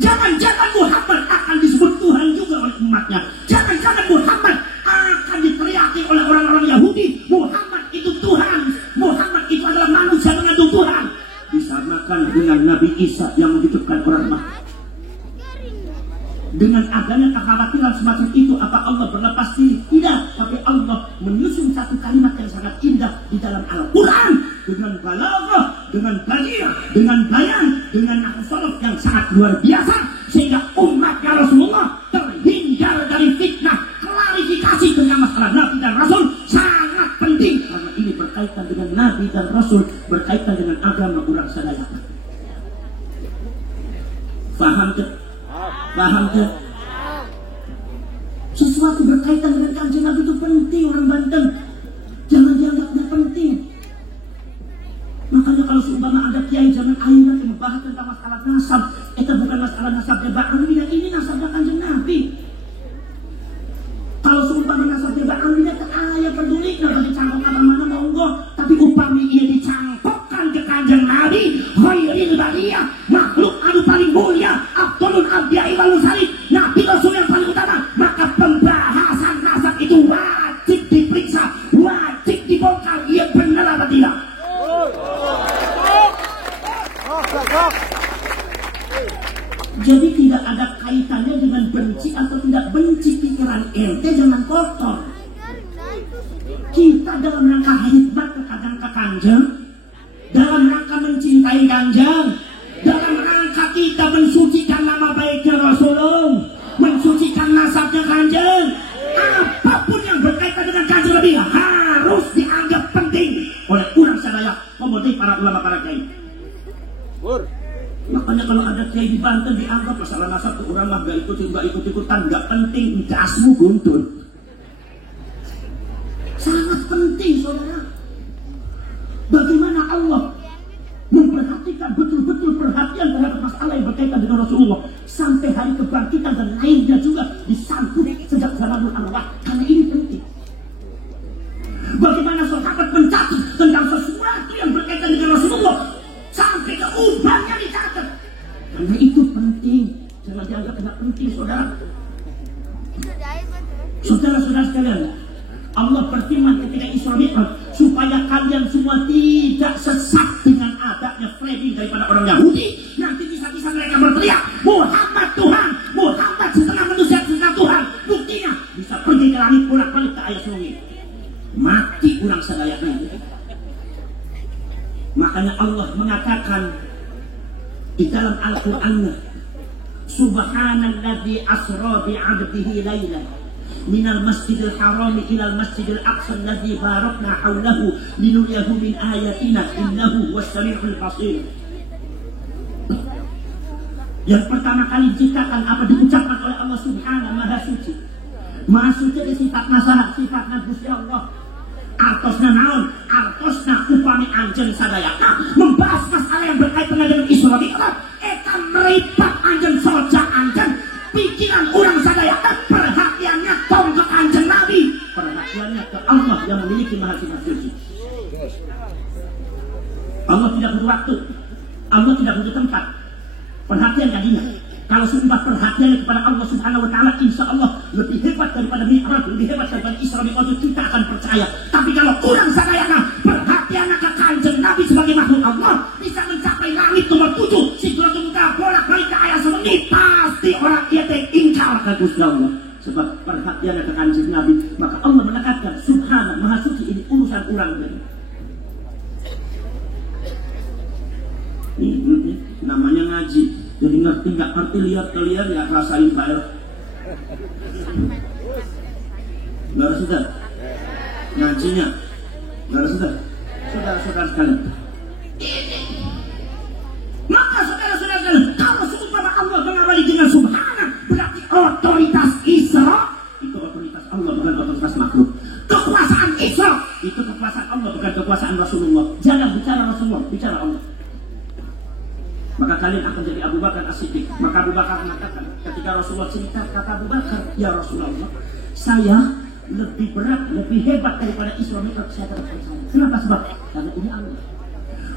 Jangan-jangan Muhammad akan disebut Tuhan juga oleh umatnya. Jangan-jangan Muhammad akan diteriaki oleh orang-orang Yahudi. Muhammad itu Tuhan. Muhammad itu adalah manusia mengandung Tuhan. Disamakan dengan Nabi Isa yang menghidupkan orang mati. Dengan adanya kekhawatiran semacam itu, apa Allah berlepas diri? Tidak. Tapi Allah menyusun satu kalimat yang sangat indah di dalam Al-Quran. Dengan balaghah, dengan badiah, dengan bayan, dengan nahwu yang sangat luar biasa. Sehingga umatnya Rasulullah terhindar dari fitnah. Klarifikasi tentang masalah Nabi dan Rasul sangat penting. Karena ini berkaitan dengan Nabi dan Rasul, berkaitan dengan agama orang sadaya. Faham ke? Paham ke? Sesuatu berkaitan dengan kanjeng Nabi itu penting orang Banten. Jangan dianggap tidak penting. Makanya kalau seumpama ada kiai zaman akhirnya yang membahas tentang masalah nasab, itu bukan masalah nasabnya Ba'amina, ini nasabnya kanjeng Nabi. Kalau seumpama nasabnya Ba'amina ke ayah peduli, kalau dicangkok apa mana monggo. Tapi upami ia dicangkokkan ke kanjeng Nabi, khairil bariyah, makhluk anu paling mulia, Abdulun Abdiya Iwalul Salih, Nabi Rasul yang paling utama, maka pembahasan nasab itu wajib diperiksa, wajib dibongkar, ia benar atau tidak. Jadi tidak ada kaitannya dengan benci atau tidak benci. Pikiran ente jangan kotor. Kita dalam rangka khidmat ke kanjeng, dalam rangka mencintai kanjeng, dalam rangka kita mensucikan nama baiknya Rasulullah, mensucikan nasabnya kanjeng, apapun yang berkaitan dengan kanjeng Nabi harus dianggap penting oleh orang sadaya, komoditi para ulama, para kiai. Makanya kalau ada kiai di Banten dianggap masalah nasab ke orang lah gak ikut-ikutan, gak penting, dasmu guntun. Sangat penting saudara. Bagaimana Allah memperhatikan betul-betul perhatian terhadap masalah yang berkaitan dengan Rasulullah sampai hari kebangkitan dan lainnya juga di Bagaimana sahabat mencatat tentang sesuatu yang berkaitan dengan Rasulullah sampai ke ubannya dicatat. Karena itu penting. Jangan dianggap tidak penting, saudara. Saudara-saudara sekalian, Allah berfirman ketika Isra Mi'raj supaya kalian semua tidak sesat dengan adanya framing daripada orang Yahudi. Nanti bisa-bisa mereka berteriak, Muhammad Tuhan, Muhammad setengah manusia setengah Tuhan. Buktinya bisa pergi ke langit bolak-balik ke ayat sungai. Mati kurang sadaya itu. Makanya Allah mengatakan di dalam Al-Qur'annya, Subhanalladzi asra bi'abdihi lailan minal masjidil harami ilal masjidil aqsa alladzi barakna haulahu linuriyahu min ayatina innahu was-sami'ul basir. Yang pertama kali diciptakan apa diucapkan oleh Allah Subhanahu Maha Suci. Maha Suci di sifat nasahat, sifatna Gusti Allah. Artosna naon, artosna upami anjeun sadaya membahas masalah yang berkaitan dengan Isra Mi'raj. Eta meripat anjeun soja anjeun pikiran orang sadaya perhatiannya tong ke kanjeng Nabi, perhatiannya ke Allah yang memiliki Maha Suci. Allah tidak butuh waktu, Allah tidak butuh tempat. Perhatian kadinya. Kalau sumpah perhatiannya kepada Allah Subhanahu wa taala, insya Allah lebih hebat daripada Mi'raj, lebih hebat daripada Isra Mi'raj, kita akan percaya. Tapi kalau kurang sadayana perhatiannya ke kanjeng Nabi sebagai makhluk Allah, bisa mencapai langit nomor 7, Sidratul Muntaha, bolak-balik ke ayat semenit, pasti orang dia ingkar ke Gusti Allah. Sebab perhatiannya ke kanjeng Nabi, maka Allah menekankan Subhanahu Maha Suci, ini urusan orang. Ini namanya ngaji. Jadi ngerti nggak ngerti, lihat kalian ya rasain bayar. Nggak harus sudah ngajinya, nggak harus sudah. Saudara-saudara sekalian. Maka saudara-saudara sekalian, kalau seumpama Allah mengawali dengan Subhana, berarti otoritas Isra itu otoritas Allah, bukan otoritas makhluk. Kekuasaan Isra itu kekuasaan Allah, bukan kekuasaan Rasulullah. Jangan bicara Rasulullah, bicara Allah. Maka kalian akan jadi Abu Bakar As-Siddiq. Maka Abu Bakar mengatakan ketika Rasulullah cerita, kata Abu Bakar, ya Rasulullah, saya lebih berat, lebih hebat daripada Isra Mi'raj saya terpercaya. Kenapa? Sebab karena ini Allah.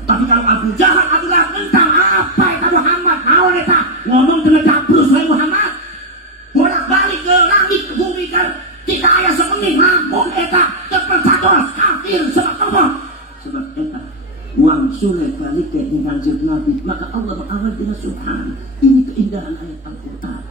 Tapi kalau Abu Jahal adalah tentang apa eta Muhammad, naon eta ngomong kena cabrus wae Muhammad, bolak-balik ke langit ke bumi kan kita aya semenit lampung eta terpercaya kafir sebab apa? Sebab eta uang sulit kali dengan kanjeng Nabi. Maka Allah mengawal dengan Subhan. Ini keindahan ayat Al-Quran,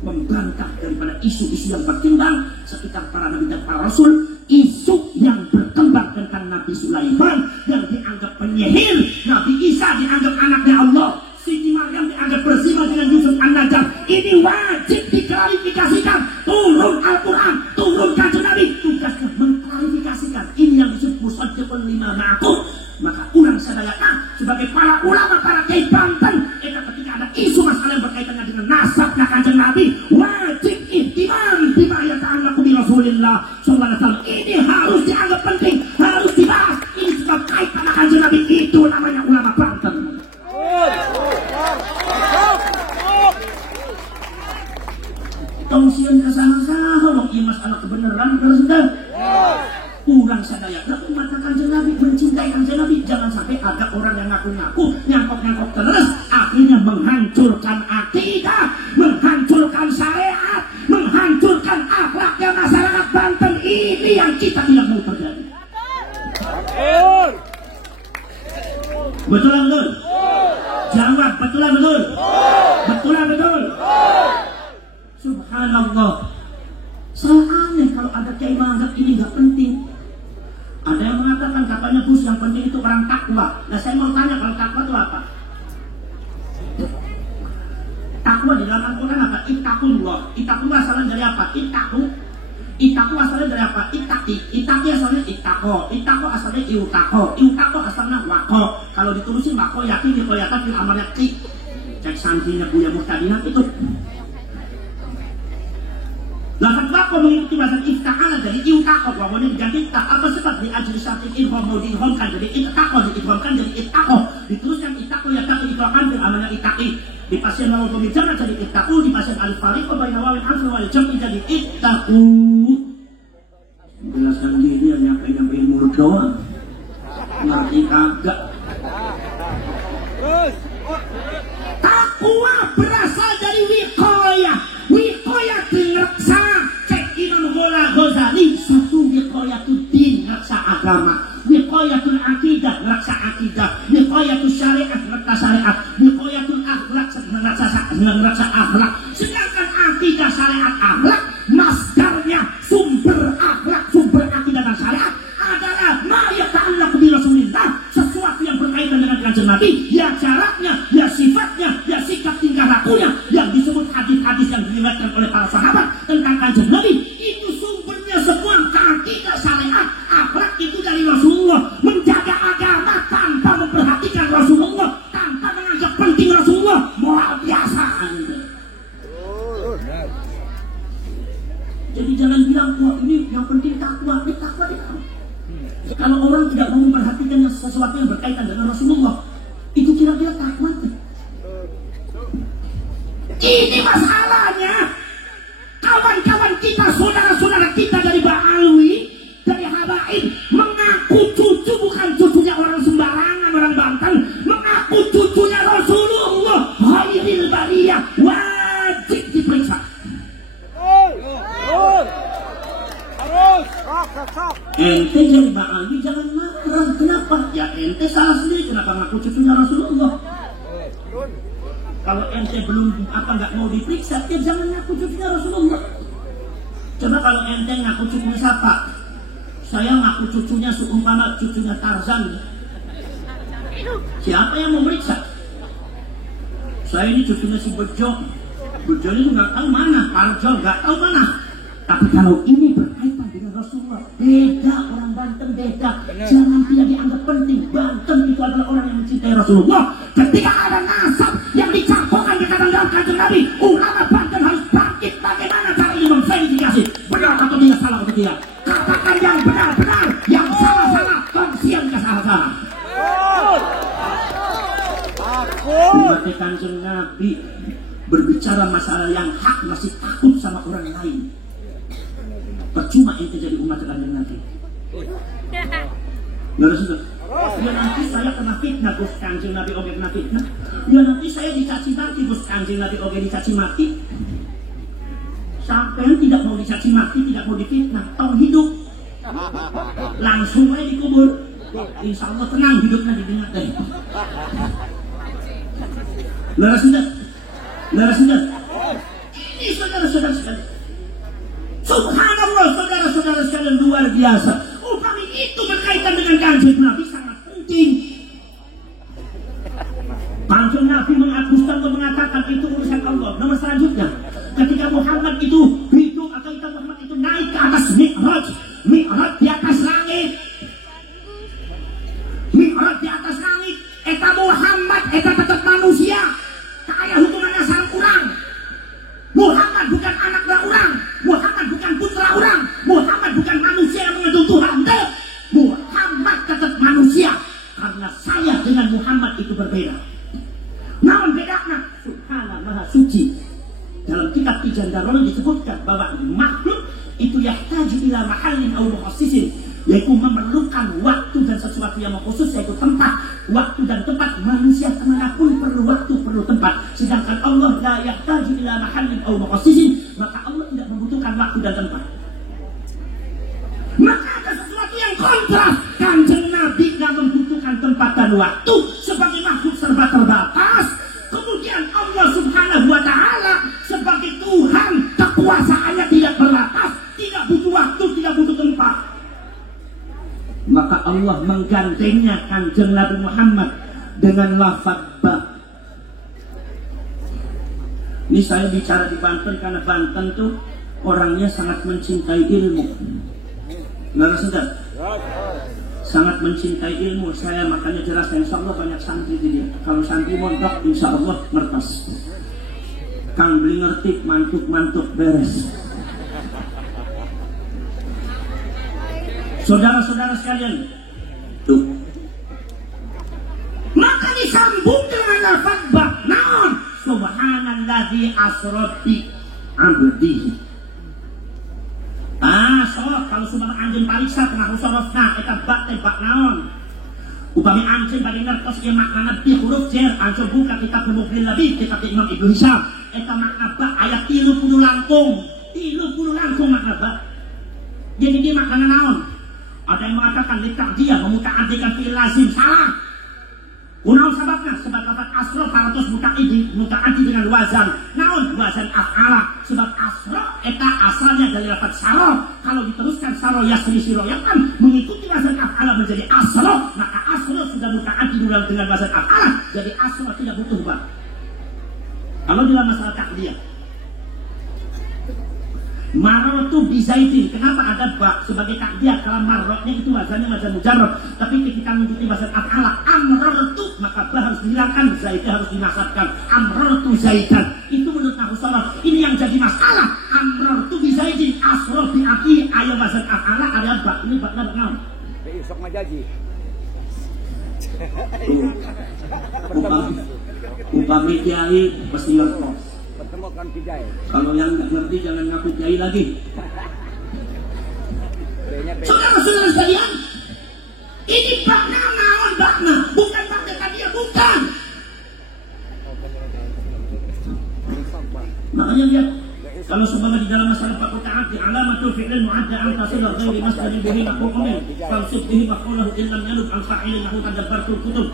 membantah daripada isu-isu yang berkembang sekitar para nabi dan para rasul. Isu yang berkembang tentang Nabi Sulaiman yang dianggap penyihir, Nabi Isa dianggap anaknya Allah, Siti Maryam dianggap berzina dengan Yusuf An-Najjar. Ini wajib diklarifikasikan. Turun Al-Quran, turun kanjeng Nabi, tugasnya mengklarifikasikan. Ini yang disebut musaddiqul lima ma'akum. Maka orang sadaya sebagai para ulama, para kiai Banten, ketika ada isu masalah yang berkaitan dengan nasabnya kanjeng Nabi, wajib ihtimam bima yata'allaqu bi Rasulillah sallallahu alaihi wasallam. Ini harus dianggap penting, harus dibahas. Ini sebab kaitan kanjeng Nabi, itu namanya ulama Banten. Tongsian kesana-sana, wong ini masalah kebenaran terus sudah. Kurang sadaya, nah umat kanjeng Nabi mencintai kanjeng Nabi. Jangan sampai ada orang yang ngaku-ngaku, nyangkok-nyangkok terus, akhirnya menghancurkan akidah, menghancurkan syariat, menghancurkan akhlaknya masyarakat Banten. Ini yang kita tidak mau terjadi. Betul betul? Jawab betul betul? Betul betul? Subhanallah. Saya aneh kalau ada kiai menganggap ini nggak penting. Ada yang mengatakan katanya Gus yang penting itu orang takwa. Nah saya mau tanya, kalau takwa itu apa? Takwa di dalam Al-Quran apa? Ittaqullah. Ittaqullah asalnya dari apa? Ittaqu asalnya dari apa? Ittaqi. Ittaqi asalnya ittaqo. Ittaqo asalnya iutaqo. Iutaqo asalnya wako. Kalau ditulisin wako yakin dikoyakan fil amalnya ki. Cek santrinya Buya Muhtadinat itu. Lafaz wako mengikuti bahasa ifta'ala dari iutaqo. Wawonya diganti tak. Apa sebab di ajli syartin idgham mau diidghamkan jadi ittaqo, diidghamkan jadi ittaqo. Dituliskan ittaqo yaqi idghamkan fil amalnya ittaqi. Di pasien wawu pembicara jadi ittaqu, di pasien alif fariq baina wawil asl wal jam'i jadi ittaqu. Jelaskan diri yang nyampe doang. Ngerti kagak? Takwa berasal dari wiqayah. Wiqayah direksa. Cek Imam Ghazali, satu wiqayatul din, reksa agama. Wiqayatul akidah, reksa akidah. Wiqayatul syariat, reksa syariat. Wiqayatul akhlak, reksa akhlak. Sedangkan akidah, syariat, akhlak, masdarnya, sumber akhlak, sumber akidah dan syariat adalah ma yata'allaq bi Rasulillah, sesuatu yang berkaitan dengan kanjeng Nabi, ya jaraknya, ya sifatnya, ya sikap tingkah lakunya, yang disebut hadis-hadis yang diriwayatkan oleh para sahabat tentang kanjeng Nabi, itu sumbernya semua akidah, syariat, akhlak itu dari Rasulullah. Menjaga agama tanpa memperhatikan Rasulullah, tanpa menganggap penting Rasulullah, moral biasa. Jadi jangan bilang, wah ini yang penting takwa, ini takwa deh. Kalau orang tidak mau memperhatikan sesuatu yang berkaitan dengan Rasulullah, itu kira-kira takwa. Ini masalahnya. Kawan-kawan kita, saudara-saudara kita dari Ba'alwi, dari Habaib, mengaku cucu bukan cucunya orang sembarangan, orang Banten, mengaku cucunya Rasulullah, khairil bariyah, wajib diperiksa. Ente jadi Ba'alwi jangan marah. Kenapa? Ya ente salah sendiri. Kenapa ngaku cucunya Rasulullah? Kalau ente belum nggak mau diperiksa, ya jangan ngaku cucunya Rasulullah. Coba kalau ente ngaku cucunya siapa? Saya ngaku cucunya seumpama cucunya Tarzan. Siapa yang mau meriksa? Saya ini cucunya si Bejo. Bejo itu nggak tahu mana, Parjo nggak tahu mana. Tapi kalau ini berkaitan dengan Rasulullah, beda, orang Banten beda. Jangan tidak dianggap penting. Banten itu adalah orang yang mencintai Rasulullah. Ketika ada nasab yang dicampurkan di dalam kanjeng Nabi, ulama Banten harus bangkit. Bagaimana cara ini memverifikasi benar atau tidak, salah atau tidak. Katakan yang benar-benar, yang salah-salah, kongsian ke salah-salah. Umat kanjeng Nabi berbicara masalah yang hak masih takut sama orang lain. Percuma ente jadi umat kanjeng Nabi. Nggak sudah. Ya nanti saya kena fitnah, Gus kanjeng Nabi oge kena fitnah. Ya nanti saya dicaci maki, Gus kanjeng Nabi oge dicaci maki. Sampai tidak mau dicaci maki, tidak mau difitnah, tong hidup. Langsung aja dikubur. Insya Allah tenang hidupnya didengar deh. Nggak sudah. Ini saudara-saudara sekalian. Subhanallah, saudara-saudara sekalian, luar biasa. Upami itu berkaitan dengan kanjeng Nabi sangat penting. Kanjeng Nabi mengaguskan atau mengatakan itu urusan Allah. Nomor selanjutnya, ketika Muhammad itu hidup atau kita Muhammad itu naik ke atas Mi'raj di atas langit. Mi'raj di atas langit. Eta Muhammad, eta tetap manusia. Kayak hukumannya sarang kurang. Muhammad bukan anak orang. Muhammad bukan putra orang. Muhammad bukan manusia yang mengandung Tuhan. Muhammad tetap manusia. Karena saya dengan Muhammad itu berbeda. Namun bedanya, Subhanallah Maha Suci. Dalam kitab Tijan Darul disebutkan bahwa makhluk itu yahtaju ila mahallin aw mukhassisin, yaitu memerlukan waktu dan sesuatu yang khusus, yaitu tempat. Waktu dan tempat, manusia kemanapun perlu waktu, perlu tempat. Sedangkan Allah la yahtaju ila mahallin aw mukhassisin, maka Allah tidak membutuhkan waktu dan tempat. Maka ada sesuatu yang kontras. Kanjeng Nabi tidak membutuhkan tempat dan waktu sebagai makhluk serba terbatas. Kemudian Allah Subhanahu wa ta'ala sebagai Tuhan, kekuasaannya tidak berbatas, tidak butuh waktu, tidak butuh tempat. Maka Allah menggandengnya kanjeng Nabi Muhammad dengan lafaz ba. Ini saya bicara di Banten karena Banten tuh orangnya sangat mencintai ilmu. Nggak sedar? Sangat mencintai ilmu. Saya makanya jelas, insya Allah banyak santri di dia. Kalau santri mondok, insya Allah ngertas. Kang beli ngerti, mantuk beres. Saudara-saudara sekalian, tuh. Maka disambung dengan lafaz ba'naun. Subhanalladzi asra bi 'abdihi. kalau sumpama anjeun pariksa tengah usorofna eta bak teh bak naon. Upami anjeun bade ngertos ieu maknana bi huruf jar, anjeun buka kitab Mughni Labib kitab Imam Ibnu Hisham. Eta makna bak aya 30 langkung. 30 langkung makna bak. Jadi dia maknana naon? Ada yang mengatakan litakdiyah memuta'addikan fi'il lazim, salah. Kunaon sababna? Sebab lafaz asra paratos muta'addi dengan wazan. Naon? Wazan af'ala. Sebab asra eta asalnya dari lafaz saro. Kalau diteruskan saro yasri siroyakan mengikuti wazan af'ala menjadi asra, maka asra sudah muta'addi dengan wazan af'ala. Jadi asra tidak butuh bab. Kalau dalam masalah takdiyah, marrotu bizaidin, kenapa ada bak sebagai takdiyah? Kalau marrotnya itu wazannya wazan mujarrad, tapi ketika mengikuti wazan af'ala amrotu, maka ba harus dihilangkan, zaidnya harus dinasabkan. Amrotu zaidan, itu menurut nahwu sharaf. Ini yang jadi masalah. Amrotu bizaidin asra bi aki aya wazan af'ala ada bak. Ini bakna naon? Besok majaji. Upami kiai pasti ngertos. Pertemukan kiai. Kalau yang nggak ngerti jangan ngaku kiai lagi. Saudara-saudara sekalian, ini bakna naon bakna, bukan bakna tadinya, bukan. Makanya lihat, kalau seumpama di dalam masalah fakul ta'addi alamatul fi'il mu'adda an tasila ghairi masdarin bihi maqulun fansib bihi maqulahu illam yalub al fa'ilin lahu tadabbartul kutub.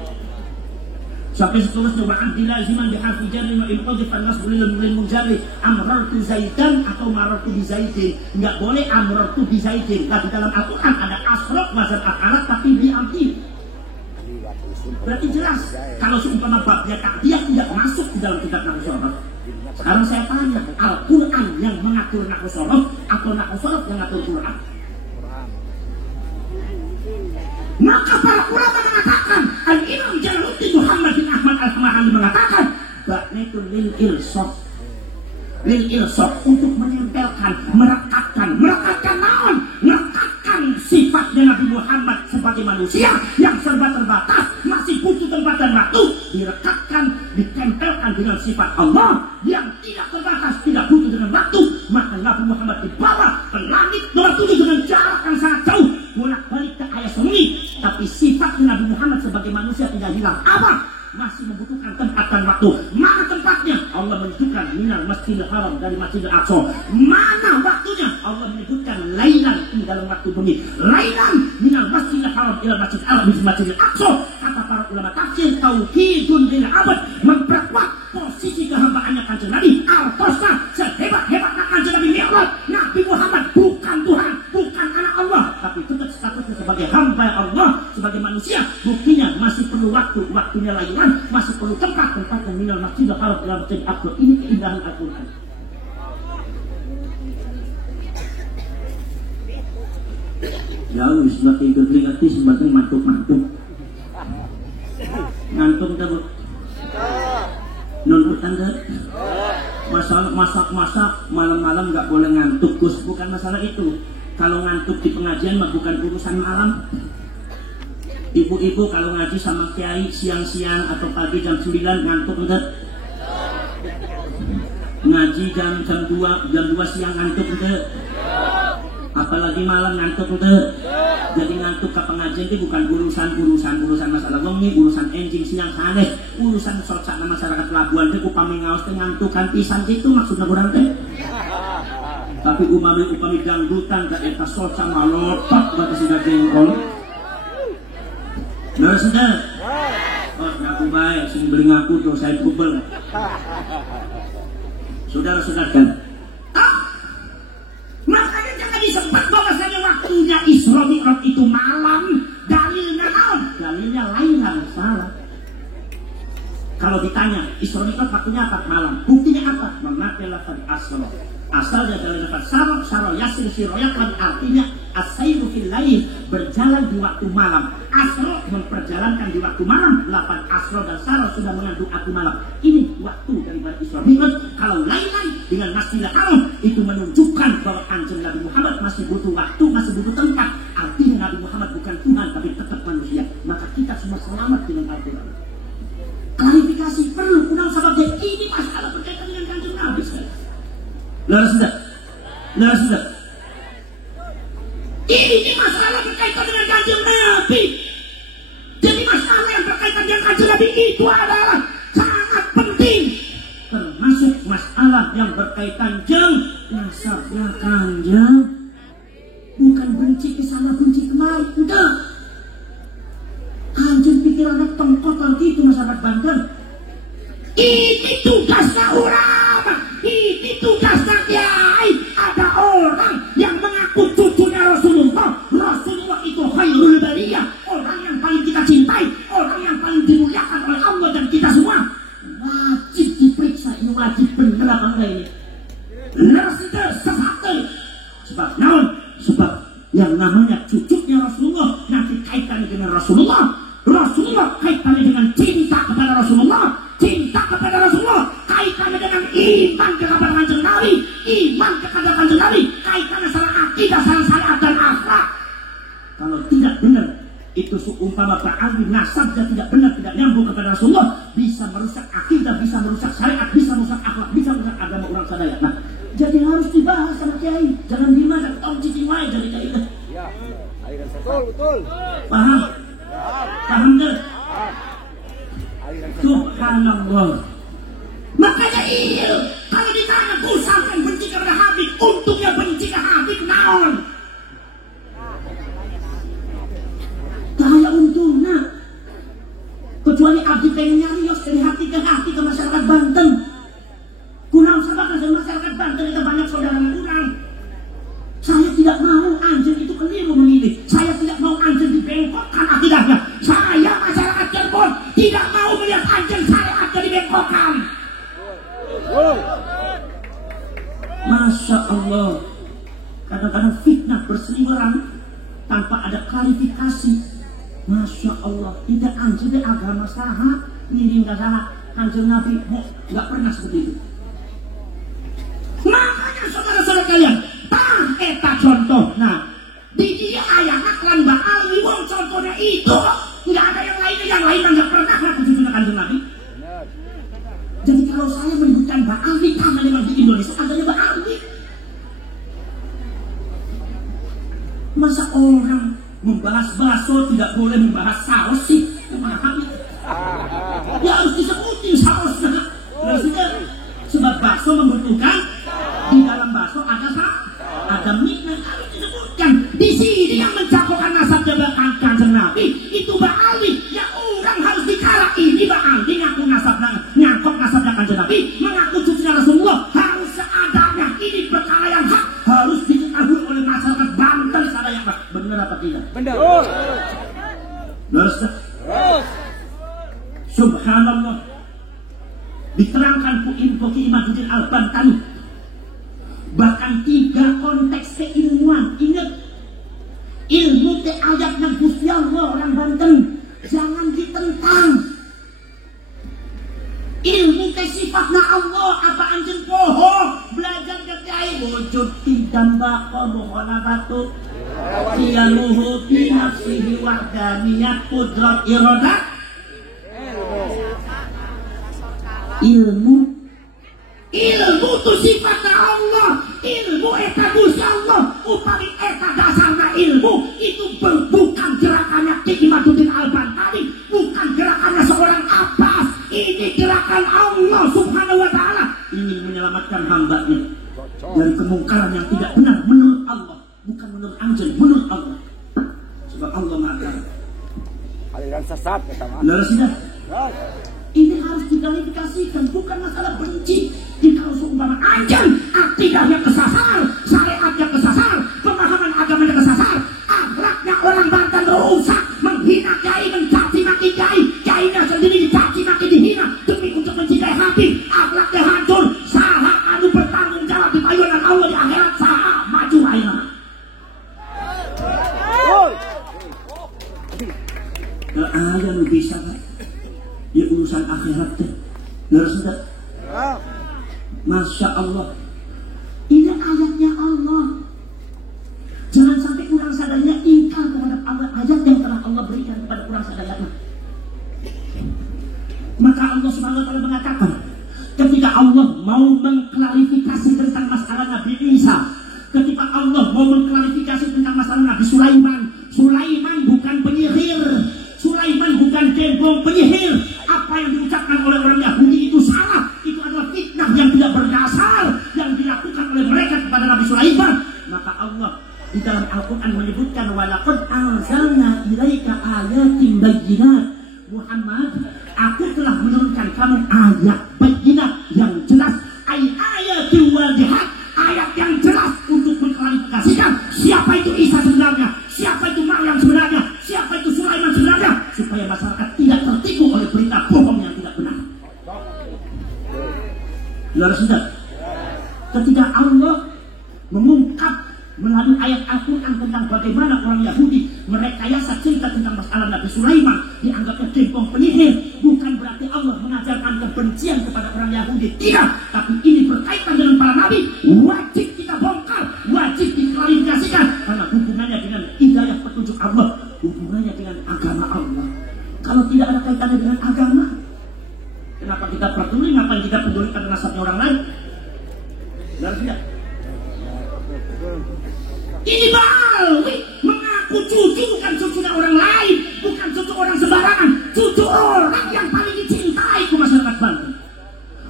Sampai seterusnya wa'addi laziman biharfi jarri wa in qadhifa an-nasbu lil munjarri amrartu zaidan atau marartu bi zaidin. Enggak boleh amrartu bi zaidin. Di dalam Al-Qur'an ada asraq wazan af'ala tapi bi amti. Berarti jelas kalau seumpama babnya takdiyah tidak masuk di dalam kitab nahwu sharaf. Sekarang saya tanya, Al-Quran yang mengatur nahwu sharaf atau nahwu sharaf yang mengatur Quran? Maka para ulama mengatakan, Al-Imam Jalaluddin Muhammad bin Ahmad Al-Hamali mengatakan, baknetun lil ilsof untuk menempelkan, merekatkan naon, merekatkan sifatnya Nabi Muhammad sebagai manusia yang serba terbatas, masih butuh tempat dan waktu, direkatkan, ditempelkan dengan sifat Allah yang tidak terbatas, tidak butuh dengan waktu. Maka Nabi Muhammad dibawa ke langit nomor 7 dengan jarak yang sangat jauh, bolak-balik ke ayat sunyi. Tapi sifat Nabi Muhammad sebagai manusia tidak hilang. Apa? Masih membutuhkan tempat dan waktu. Mana tempatnya? Allah menunjukkan minal masjidil haram, dari masjidil aqsa. Mana waktunya? Allah menyebutkan lailan, di dalam waktu bumi. Lailan minal masjidil haram ila masjidil aqsa. Kata para ulama tafsir, tauhidun lil abad, memperkuat posisi kehambaannya kanjeng Nabi. Artosna sehebat-hebatnya kanjeng Nabi Mi'raj, Nabi Muhammad bukan Tuhan, bukan anak Allah, tapi tetap statusnya sebagai hamba Allah, sebagai manusia. Buktinya masih perlu waktu, waktunya lailan, masih perlu tempat yang minal masjidil haram ila masjidil aqsa. Ini keindahan Al-Quran. Ya, semakin terlihat semakin mantuk-mantuk. Ngantuk terus. Nonton tangga. Masalah masak-masak malam-malam nggak boleh ngantuk, Gus. Bukan masalah itu. Kalau ngantuk di pengajian mah bukan urusan malam. Ibu-ibu kalau ngaji sama kiai siang-siang atau pagi jam 9 ngantuk enggak? Ngaji jam 2 siang ngantuk enggak? Apalagi malam ngantuk enggak? Jadi ngantuk ke pengajian itu bukan urusan masalah wengi, urusan enjing siang saneh, urusan socakna masyarakat pelabuhan teh upami ngaos teh ngantukan pisan gitu maksudna urang teh. Tapi upami dangdutan ka eta socak malotot bae sida jengkol. Nah, sudah. Oh, ngaku baik, sing beli ngaku tuh saya kubel. Saudara-saudara kan. Makanya jangan disebut bahwasanya waktunya Isra Mi'raj itu malam. Dalilnya naon? Dalilnya lailan, salah. Kalau ditanya Isra Mi'raj waktunya apa? Malam. Buktinya apa? Memakai lafaz asra. Asalnya dari lafaz saro yasir siroyak, artinya as-sayru fil lail, berjalan di waktu malam. Asro memperjalankan di waktu malam. Lafaz asro dan saro sudah mengandung waktu malam. Ini waktu daripada Isra Mi'raj. Kalau lailan dengan Masjidil Haram itu menunjukkan bahwa kanjeng Nabi Muhammad masih butuh waktu, masih butuh tempat. Artinya Nabi Muhammad bukan Tuhan tapi tetap manusia. Maka kita semua selamat dengan Al-Quran. Klarifikasi perlu. Unang sababnya ini masalah berkaitan dengan kanjeng Nabi. Lalu sudah. Nabi. Jadi masalah yang berkaitan dengan kanjeng Nabi itu adalah sangat penting, termasuk masalah yang berkaitan dengan nasabnya kanjeng. Bukan benci ke sana benci kemari, enggak. Kanjeng pikirannya tengkotor gitu masyarakat Banten. Ini tugasnya ulama, ini tugasnya kiai. Ada orang yang mengaku cucunya Rasulullah. Rasulullah itu khairul bariyah, orang yang paling kita cintai, orang yang paling dimuliakan oleh Allah dan kita semua. Wajib diperiksa, ini wajib benar apa enggak ini? Benar saja, sesat. Sebab naon? Sebab yang namanya cucunya Rasulullah nanti kaitannya dengan Rasulullah. Rasulullah kaitannya dengan cinta kepada Rasulullah. Cinta kepada Rasulullah kaitannya dengan iman kepada kanjeng Nabi. Iman kepada kanjeng Nabi kaitannya sama akidah, sama syariat dan akhlak. Kalau tidak benar, itu seumpama berarti nasabnya tidak benar, tidak nyambung kepada Rasulullah, bisa merusak akidah, bisa merusak syariat, bisa merusak akhlak, bisa merusak agama orang sadaya. Nah, jadi harus dibahas sama kiai. Jangan gimana, tong cicing wae dari kiai. Ya, betul. Paham? Paham enggak? Subhanallah. Makanya iya, kalau ditanya usahakan benci kepada Habib, untungnya benci ke Habib naon? Kaya untungnya. Kecuali abdi pengen nyarios dari hati ke hati ke masyarakat Banten. Kurang sabar dari masyarakat Banten itu banyak saudara kurang. Saya tidak mau anjing itu keliru memilih. Saya tidak mau anjing dibengkokkan akidahnya. Saya masyarakat Cirebon tidak mau melihat anjing syariatnya dibengkokkan. Masya Allah. Kadang-kadang fitnah berseliweran tanpa ada klarifikasi. Masya Allah. Tidak anjing agama saha ngiring ke sana anjing Nabi nggak pernah seperti itu. Makanya saudara-saudara kalian, eta contoh. Nah, di dia ayahnya klan Ba'alwi, wong contohnya itu nggak ada yang lainnya, yang lain nggak pernah ngaku cucunya kanjeng Nabi. Jadi kalau saya menyebutkan Ba'alwi, karena memang di Indonesia adanya Ba'alwi. Masa orang membahas bakso tidak boleh membahas saus sih? Ya harus disebutin sausnya. Sebab bakso membutuhkan di dalam bakso ada mie, harus disebutkan. Di sini yang mencakupan nasab jabatan kanjeng Nabi itu Ba'alwi. Ya orang harus dikala ini Ba'alwi ngaku nasabnya, nyangkok nasabnya kanjeng Nabi, mengaku cucunya Rasulullah, harus seadanya. Ini perkara yang hak, harus diketahui oleh masyarakat Banten sadaya. Benar apa tidak? Benar. Terus. Subhanallah. Diterangkan Ki Imaduddin Al-Bantani. Bahkan 3 konteks keilmuan. Ingat, ilmu te ayatnya Gusti Allah orang Banten jangan ditentang. Ilmu te sifatnya Allah apa anjen poho belajar ke kiai wujud tidak bakal bukan batu dialuhu fi nafsihi wahdaniyat qudrat iradah. Ilmu itu sifatnya Allah. Ilmu eta Gusti Allah. Upami eta dasarnya ilmu itu bukan gerakannya Ki Imaduddin Al-Bantani, bukan gerakannya seorang Abbas. Ini gerakan Allah Subhanahu wa taala ingin menyelamatkan hambanya dari kemungkaran yang tidak benar menurut Allah, bukan menurut anjing, menurut Allah. Sebab Allah Maha. Aliran sesat kata Lalu sudah. Ini harus diklarifikasikan, bukan masalah benci. Jika seumpama anjing akidahnya kesasar, syariatnya kesasar, pemahaman agamanya kesasar, akhlaknya orang Banten rusak, menghina kiai, mencaci maki kiai, kiainya sendiri dicaci maki, dihina demi untuk mencintai hati, akhlaknya hancur. Saha anu bertanggung jawab di payunan Allah di akhirat, saha maju ayeuna. Ada nu bisa ya urusan akhirat teh. Sudah. Masya Allah. Ini ayatnya Allah. Jangan sampai kurang sadarnya ingkar terhadap ayat yang telah Allah berikan kepada kurang sadarnya. Maka Allah Subhanahu wa taala mengatakan, ketika Allah mau mengklarifikasi tentang masalah Nabi Isa, ketika Allah mau mengklarifikasi tentang masalah Nabi Sulaiman, Sulaiman bukan penyihir. gembong penyihir. Apa yang diucapkan oleh orang Yahudi itu salah. Itu adalah fitnah yang tidak berdasar yang dilakukan oleh mereka kepada Nabi Sulaiman. Maka Allah di dalam Al-Quran menyebutkan walaqad anzalna ilaika ayatin bayyinat. Muhammad, aku telah menurunkan kamu ayat bayyinat yang jelas, ayatin wadihat, ayat yang jelas untuk mengklarifikasikan siapa itu Isa sebenarnya, siapa itu Maryam sebenarnya, siapa itu Sulaiman sebenarnya, supaya masyarakat tidak tertipu oleh berita bohong yang tidak benar. Saudara saudara, ketika Allah mengungkap melalui ayat Al-Quran tentang bagaimana orang Yahudi merekayasa cerita tentang masalah Nabi Sulaiman dianggapnya gembong penyihir, bukan berarti Allah mengajarkan kebencian kepada orang Yahudi, tidak, tapi ini berkaitan dengan para nabi, wajib kita bongkar, wajib diklarifikasikan, karena hubungannya dengan hidayah petunjuk Allah, hubungannya dengan agama Allah. Kalau tidak ada kaitannya dengan agama, kenapa kita peduli? Ngapain kita peduli karena nasabnya orang lain? Dan tidak. Ini Ba'alwi mengaku cucu, bukan cucunya orang lain, bukan cucu orang sembarangan, cucu orang yang paling dicintai ke masyarakat Banten,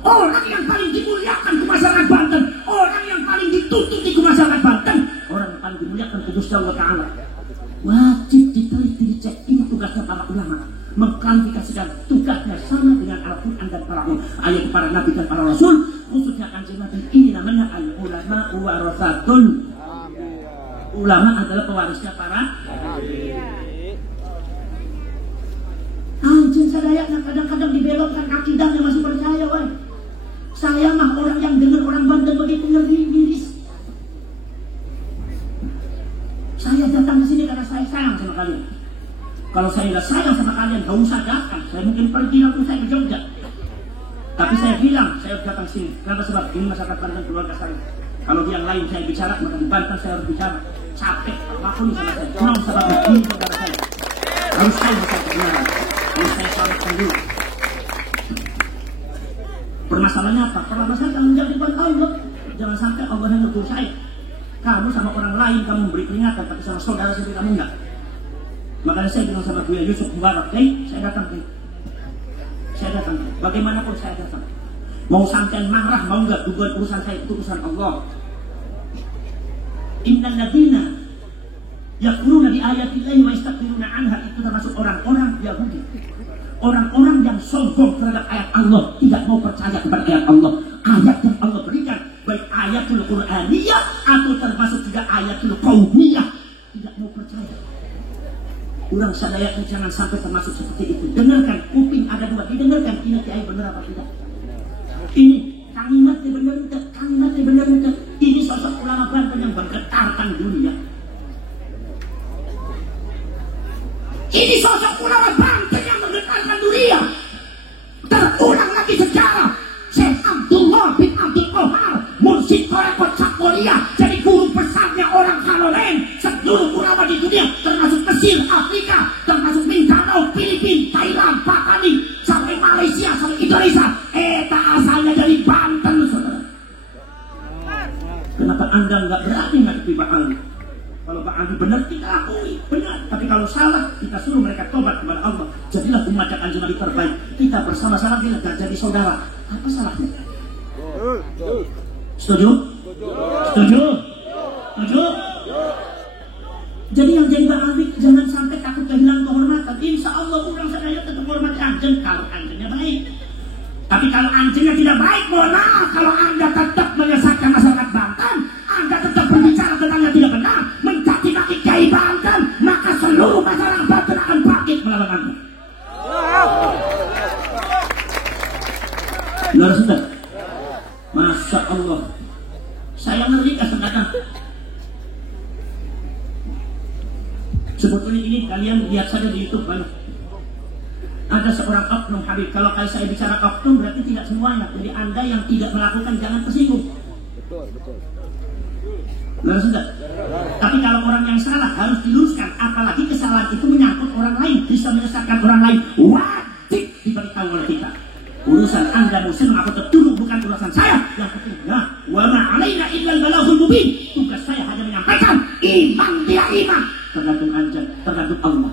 orang yang paling dimuliakan ke masyarakat Banten, orang yang paling ditututi ke masyarakat Banten, orang yang paling dimuliakan ke Gusti Allah Ta'ala. Wajib diteliti, dicek. Ini tugasnya para ulama, mengklarifikasikan. Tugasnya sama dengan Al-Quran dan para ayat para nabi dan para rasul, khususnya Kanjeng Nabi. Ini namanya al-ulama warasatul. Ulama adalah pewarisnya para nabi. Anjing sadayaknya kadang-kadang dibelokkan akidahnya masih percaya, woi. Saya mah orang yang dengar orang Banten begitu ngeri miris. Saya datang ke sini karena saya sayang sama kalian. Kalau saya nggak sayang sama kalian, nggak usah datang. Saya mungkin pergi waktu saya ke Jogja. Tapi saya bilang, saya datang sini. Kenapa? Sebab ini masyarakat Banten keluarga saya. Kalau yang lain saya bicara, maka di Banten saya harus bicara. Capek, apapun sama saya. Kurang sebab ini saudara saya. Harus saya bisa kebenaran. Harus saya selamatkan dulu. Permasalahannya apa? Permasalahan tanggung jawab di depan Allah. Jangan sampai Allah yang negur saya. Kamu sama orang lain kamu memberi peringatan, tapi sama saudara sendiri kamu enggak. Makanya saya bilang sama Buya Yusuf Mubarak, saya datang. Saya datang. Bagaimanapun saya datang. Mau sampean marah, mau enggak, bukan urusan saya, itu urusan Allah. Innal ladina yaquluna bi ayatillahi wa yastakbiruna anha, itu termasuk orang-orang Yahudi. Orang-orang yang sombong terhadap ayat Allah, tidak mau percaya kepada ayat Allah. Ayat yang Allah berikan, baik ayatul Qur'aniyah atau termasuk juga ayatul Qaumiyah, tidak mau percaya. Kurang sadayaknya jangan sampai termasuk seperti itu. Dengarkan, kuping ada dua, didengarkan, ini kiai benar apa tidak. Ini kalimatnya benar tidak, kalimatnya benar tidak. Ini sosok ulama Banten yang menggetarkan dunia. Ini sosok ulama Banten yang menggetarkan dunia. Terulang lagi sejarah. Syekh Abdullah bin Abdul Qahar, mursyid Torekot Sakoria, jadi guru besarnya orang Halolen, seluruh ulama di dunia, termasuk Mesir, Afrika, termasuk Mindanao, Filipina, Thailand, Pakani, sampai Malaysia, sampai Indonesia. Eta asalnya dari Banten, saudara. Kenapa Anda nggak berani ngadepi Pak Ali? Kalau Pak Ali benar, kita akui benar. Tapi kalau salah, kita suruh mereka tobat kepada Allah. Jadilah umat yang Kanjeng Nabi terbaik. Kita bersama-sama kita jadi saudara. Apa salahnya? Setuju? Setuju? Setuju? Jadi yang jadi Pak Ali jangan sampai takut kehilangan kehormatan. Insya Allah orang sadaya tetap hormat anjing kalau anjingnya baik. Tapi kalau anjingnya tidak baik, mohon maaf, kalau Anda tetap menyesatkan masyarakat Banten, Anda tetap berbicara tentang yang tidak benar, mencaci maki Kiai Banten, maka seluruh masyarakat Banten akan bangkit melawan Anda. Saudara sudah, Masya Allah, saya ngeri kadang-kadang. Sebetulnya ini kalian lihat saja di YouTube banyak. Ada seorang oknum Habib. Kalau saya bicara oknum berarti tidak semuanya. Jadi Anda yang tidak melakukan jangan tersinggung. Betul. Benar sudah. Tapi kalau orang yang salah harus diluruskan. Apalagi kesalahan itu menyangkut orang lain, bisa menyesatkan orang lain. Wajib diberitahu oleh kita. Urusan Anda muslim apa dulu bukan urusan saya. Yang penting, wa ma 'alaina illa al-balaghul mubin. Tugas saya hanya menyampaikan. Iman tidak iman tergantung Anda, tergantung Allah.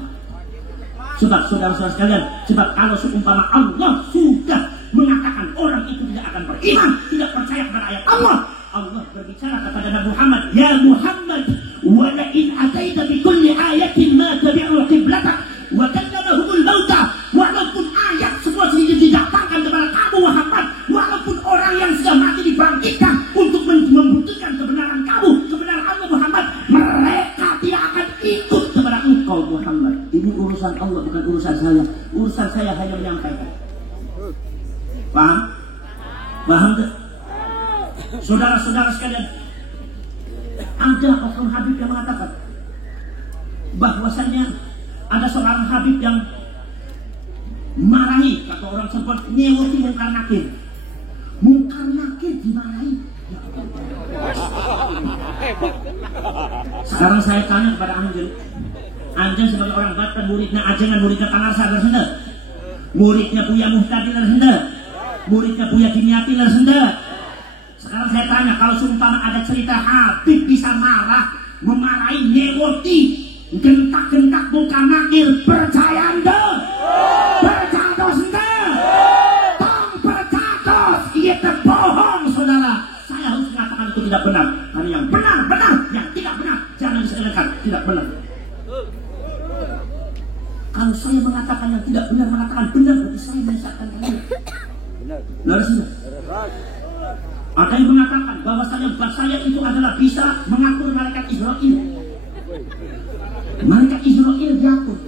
Sebab saudara-saudara sekalian, sebab kalau seumpama Allah sudah mengatakan orang itu tidak akan beriman, tidak percaya kepada ayat Allah, Allah berbicara kepada Nabi Muhammad, ya Muhammad, wa la in ataita bi kulli ayatin ma tabi'u qiblatak wa kadzabahumul mauta. Walaupun ayat semua didatangkan kepada kamu Muhammad, walaupun orang yang sudah mati dibangkitkan untuk membuktikan kebenaran kamu, kebenaran Allah Muhammad, mereka tidak akan ikut kepada engkau Muhammad. Ini urusan Allah, bukan urusan saya. Urusan saya hanya menyampaikan. Paham? Paham tak? Saudara-saudara sekalian, ada oknum Habib yang mengatakan bahwasanya ada seorang Habib yang marahi, kata orang sebut nyewoti mungkar nakir. Mungkar nakir dimarahi. Sekarang saya tanya kepada Anjen. Anjen sebagai orang Batak, muridnya Ajengan, muridnya Tanarsa Lersenda, muridnya Buya Muhtadi Lersenda, muridnya Buya Dimyati Lersenda. Sekarang saya tanya, kalau sumpah ada cerita Habib bisa marah, memarahi, nyewoti, gentak-gentak mungkar nakir, percaya anda? Percados anda? Tong percados, ia terbohong saudara. Saya harus mengatakan itu tidak benar. Karena yang benar, benar. Yang tidak benar, jangan diselenggarakan. Tidak benar. Kalau saya mengatakan yang tidak benar, mengatakan benar, berarti saya menyesatkan kalian. Benar sih. Ada yang mengatakan bahwasanya bab saya itu adalah bisa mengatur malaikat Israel. Malaikat Israel diatur.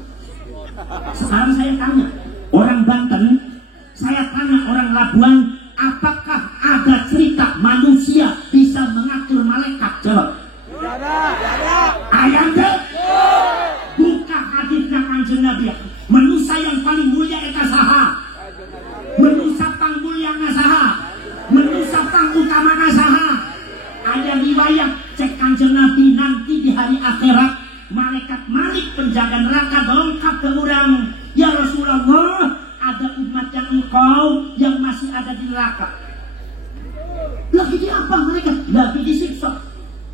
Sekarang saya tanya orang Banten, saya tanya orang Labuan, apakah ada cerita manusia bisa mengatur malaikat? Jawab. Ayanda, buka hadisnya Kanjeng Nabi. Manusia yang paling mulia eta saha? Manusia pang mulia ngasaha? Manusia pang utama ngasaha? Ada riwayat cek Kanjeng Nabi nanti di hari akhirat, malaikat Malik penjaga neraka dongkap ke orang, ya Rasulullah, ada umat yang engkau yang masih ada di neraka. Lagi di apa mereka? Lagi disiksa.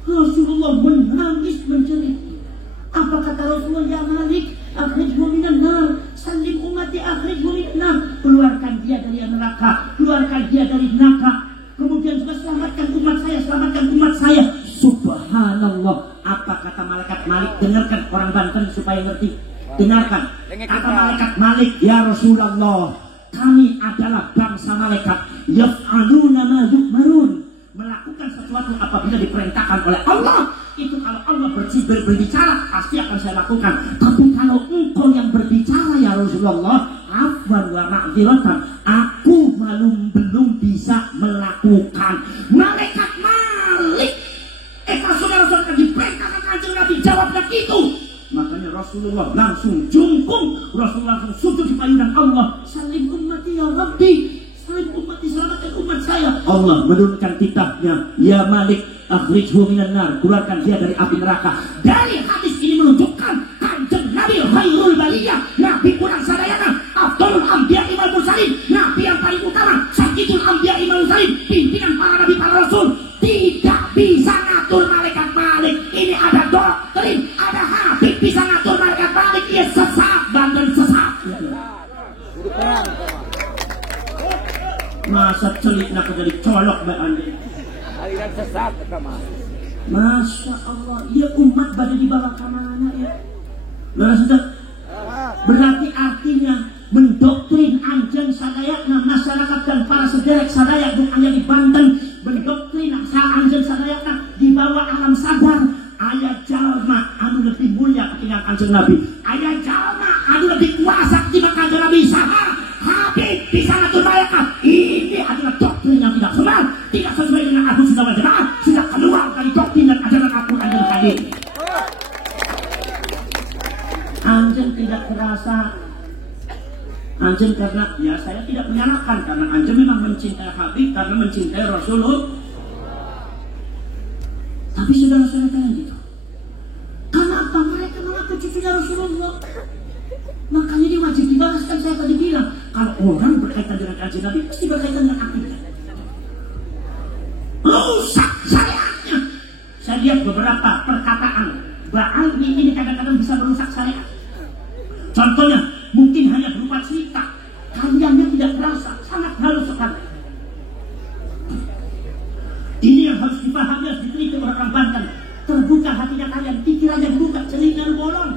Rasulullah menangis menjerit. Apa kata Rasulullah? Ya Malik, akhrijhu minan nar, salim umati akhrijhu minan nar. Keluarkan dia dari neraka, keluarkan dia dari neraka. Kemudian juga selamatkan umat saya, selamatkan umat saya. Subhanallah. Apa kata malaikat Malik? Dengarkan orang Banten supaya ngerti. Dengarkan. Kata malaikat Malik, ya Rasulullah, kami adalah bangsa malaikat. Yaf'aluna ma yu'marun. Melakukan sesuatu apabila diperintahkan oleh Allah. Itu kalau Allah berbicara, pasti akan saya lakukan. Tapi kalau engkau yang berbicara ya Rasulullah, afwan wa ma'dziratan, aku belum bisa melakukan. Malaikat Malik, saudara-saudara diperintahkan Kanjeng Nabi jawabnya itu. Makanya Rasulullah langsung jungkung, Rasulullah langsung sujud di payungan Allah. Salim ummati ya Rabbi, salim ummati, selamatkan umat saya. Allah menurunkan kitabnya, ya Malik, akhrijhu minan nar, keluarkan dia dari api neraka. Dari hadis ini menunjukkan Kanjeng Nabi khairul baliyah, Nabi kurang sadayana, afdalul anbiya wal mursalin, Nabi yang paling utama, sayyidul anbiya wal mursalin, pimpinan para nabi para rasul, tidak bisa ngatur malaikat Malik. Ini ada doktrin, ada Habib bisa ngatur malaikat Malik. Ia sesat, Banten sesat. Masa celik nak jadi colok mbak Andi. Aliran sesat kemana? Masya Allah, ya umat pada dibawa kemana ya? Sudah. Berarti artinya mendoktrin anjen sadayakna masyarakat dan para sederek sadayak bukan yang di Banten, mendoktrin anjen sadayakna di bawah alam sadar. Ayat jalma anu lebih mulia ketimbang Kanjeng Nabi. Ayat jalma anu lebih kuasa ketimbang Kanjeng Nabi. Saha Habib bisa ngatur malaikat. Ini adalah doktrin yang tidak benar, tidak sesuai dengan Ahlus Sunnah wal Jamaah, sudah keluar dari doktrin dan ajaran Al-Quran dan Hadis. Anjen tidak terasa. Anjen karena ya saya tidak menyalahkan, karena Anjen memang mencintai Habib karena mencintai Rasulullah. Tapi saudara-saudara tanya gitu, kenapa mereka mengaku cucunya Rasulullah? Makanya ini wajib dibahas. Kan saya tadi bilang, kalau orang berkaitan dengan Kanjeng Nabi pasti berkaitan dengan akidah. Rusak syariatnya. Saya lihat beberapa perkataan Ba'al ini kadang-kadang bisa merusak syariat. Contohnya mungkin hanya berupa cerita. Kaliannya tidak terasa, sangat halus sekali. Ini yang harus dipahami, harus diteliti orang Banten. Terbuka hatinya kalian, pikirannya buka, celingnya bolong.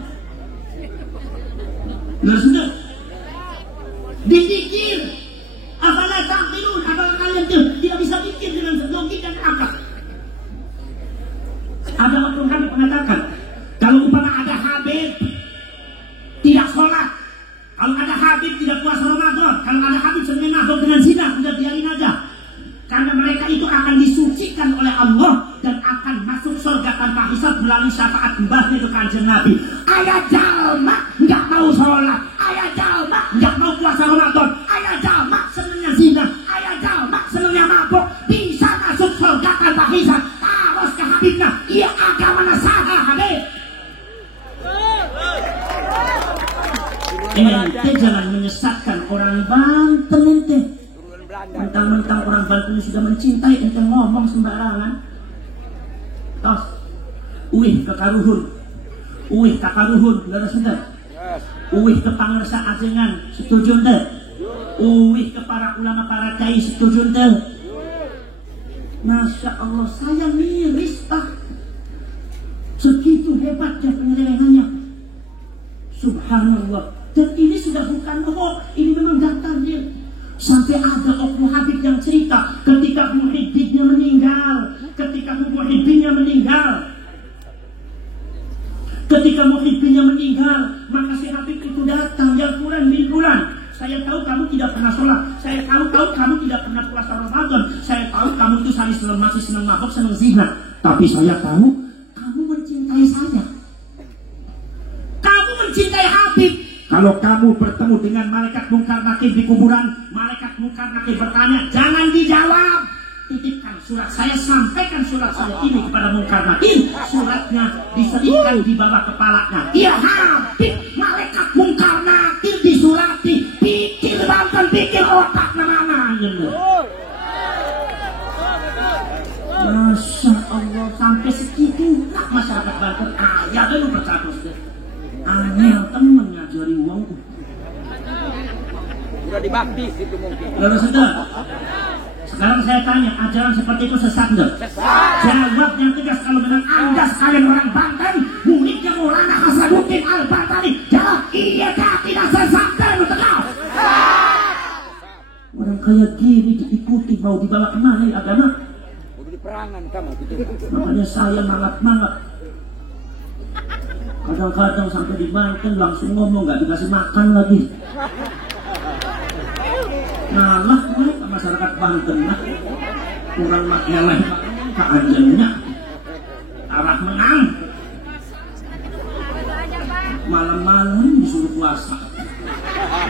Sudah dipikir, apalah ta'qilun, apakah kalian tidak bisa pikir dengan logika dan akal? Ada oknum Habib mengatakan, kalau umpama ada Habib tidak sholat, kalau ada Habib tidak puasa Ramadan, kalau ada Habib sering mabuk dengan zina, udah biarin aja. Karena mereka itu akan disucikan oleh Allah dan akan masuk surga tanpa hisab melalui syafaat mbahnya itu Kanjeng Nabi. Ayah jalma nggak mau sholat, ayah jalma nggak mau puasa Ramadan, ayah jalma senangnya zina, ayah jalma senangnya mabuk, bisa masuk surga tanpa hisab. Terus ke Habibnya, iya agama nasaha Habib. Ente jangan menyesatkan orang Banten ente. Mentang-mentang orang Banten sudah mencintai ente ngomong sembarangan. Tos, uih ke Karuhun, uih ke Karuhun, leres ente. Uih ke Pangersa Ajengan, setuju ente. Uih ke para ulama, para cai, setuju ente. Masya Allah, saya miris pak. Segitu hebatnya penyelewengannya. Subhanallah. Dan ini sudah bukan hoax, ini memang datanya. Sampai ada oknum Habib yang cerita ketika muhibinnya meninggal, ketika muhibinnya meninggal, maka si Habib itu datang, ya Fulan bin Fulan, saya tahu kamu tidak pernah sholat, saya tahu kamu tidak pernah puasa Ramadan, saya tahu kamu itu masih senang mabuk, senang zina, tapi saya tahu kamu mencintai saya, kamu mencintai Habib. Kalau kamu bertemu dengan malaikat mungkar nakir di kuburan, malaikat mungkar nakir bertanya, jangan dijawab. Titipkan surat saya, sampaikan surat saya ini kepada mungkar nakir. Suratnya diselipkan di bawah kepalanya. Iya Habib, malaikat mungkar nakir disurati. Pikir Banten, pikir otak mana. Masya Allah, sampai segitu masyarakat Banten. Ya kan lu percaya deh. Angel temen ngajari uang. Sudah dibaptis itu mungkin. Lalu sudah. Sekarang saya tanya, ajaran seperti itu sesat enggak? Sesat. Jawab yang tegas kalau memang Anda sekalian orang Banten, muridnya Maulana Hasanuddin Al-Bantani. Jawab, iya tidak sesat dan tegas. Orang kayak gini diikuti, mau dibawa kemana ya agama? Udah diperangan kamu gitu. Makanya saya mangat-mangat. Kadang-kadang sampai di Banten langsung ngomong, nggak dikasih makan lagi. Ngalah ke masyarakat Banten lah. Kurang makeleh keanjengnya. Arah menang. Malam-malam disuruh puasa.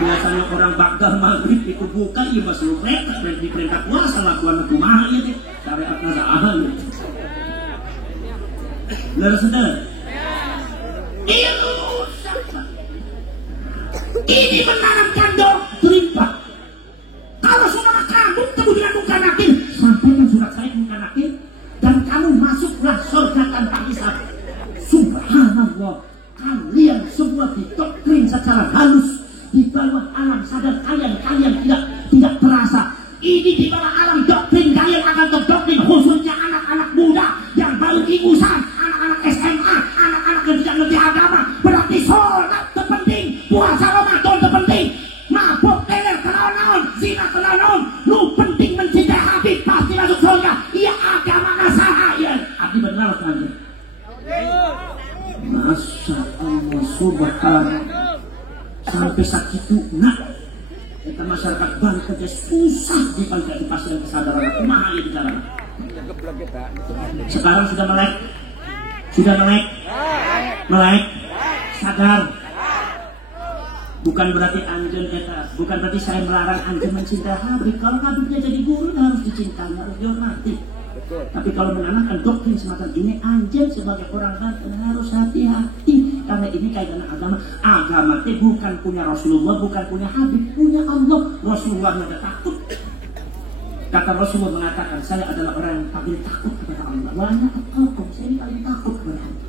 Biasanya orang Baghdad maghrib itu buka, iya masuk mereka diperintah puasa lah tuan kumaha ya deh. Syariat nazaah. Saudara. Ini menanamkan doktrin pak. Kalau saudara kamu kemudian mungkar nakir, sampaikan surat saya mungkar nakir, dan kamu masuklah surga tanpa hisab. Subhanallah, kalian semua didoktrin secara halus di bawah alam sadar kalian tidak terasa. Ini di bawah alam doktrin kalian akan terdoktrin, khususnya anak-anak muda yang baru ingusan, anak-anak SMA, anak-anak yang tidak ngerti agama. Berarti sholat terpenting, puasa Ramadan terpenting, mabuk teler kenal-naon, zina kenal-naon, lu penting mencintai Habib pasti masuk surga. Iya agama nasaha ya. Abdi benar kan? Masya Allah, subhanallah. Sampai sakitu nak kita masyarakat Banten susah dipandang pasien kesadaran kumaha ya bicara. Sekarang sudah melek, sadar. Bukan berarti anjen bukan berarti saya melarang anjen mencintai Habib. Kalau Habibnya jadi guru harus dicintai, harus dihormati. Tapi kalau menanamkan doktrin semacam ini, anjen sebagai orang Banten harus hati-hati. Karena ini kaitan agama. Agama itu bukan punya Rasulullah, bukan punya Habib, punya Allah. Rasulullah ada takut. Kata Rasulullah mengatakan, saya adalah orang yang paling takut kepada Allah. Wa ana atqakum, saya ini paling takut kepada Allah.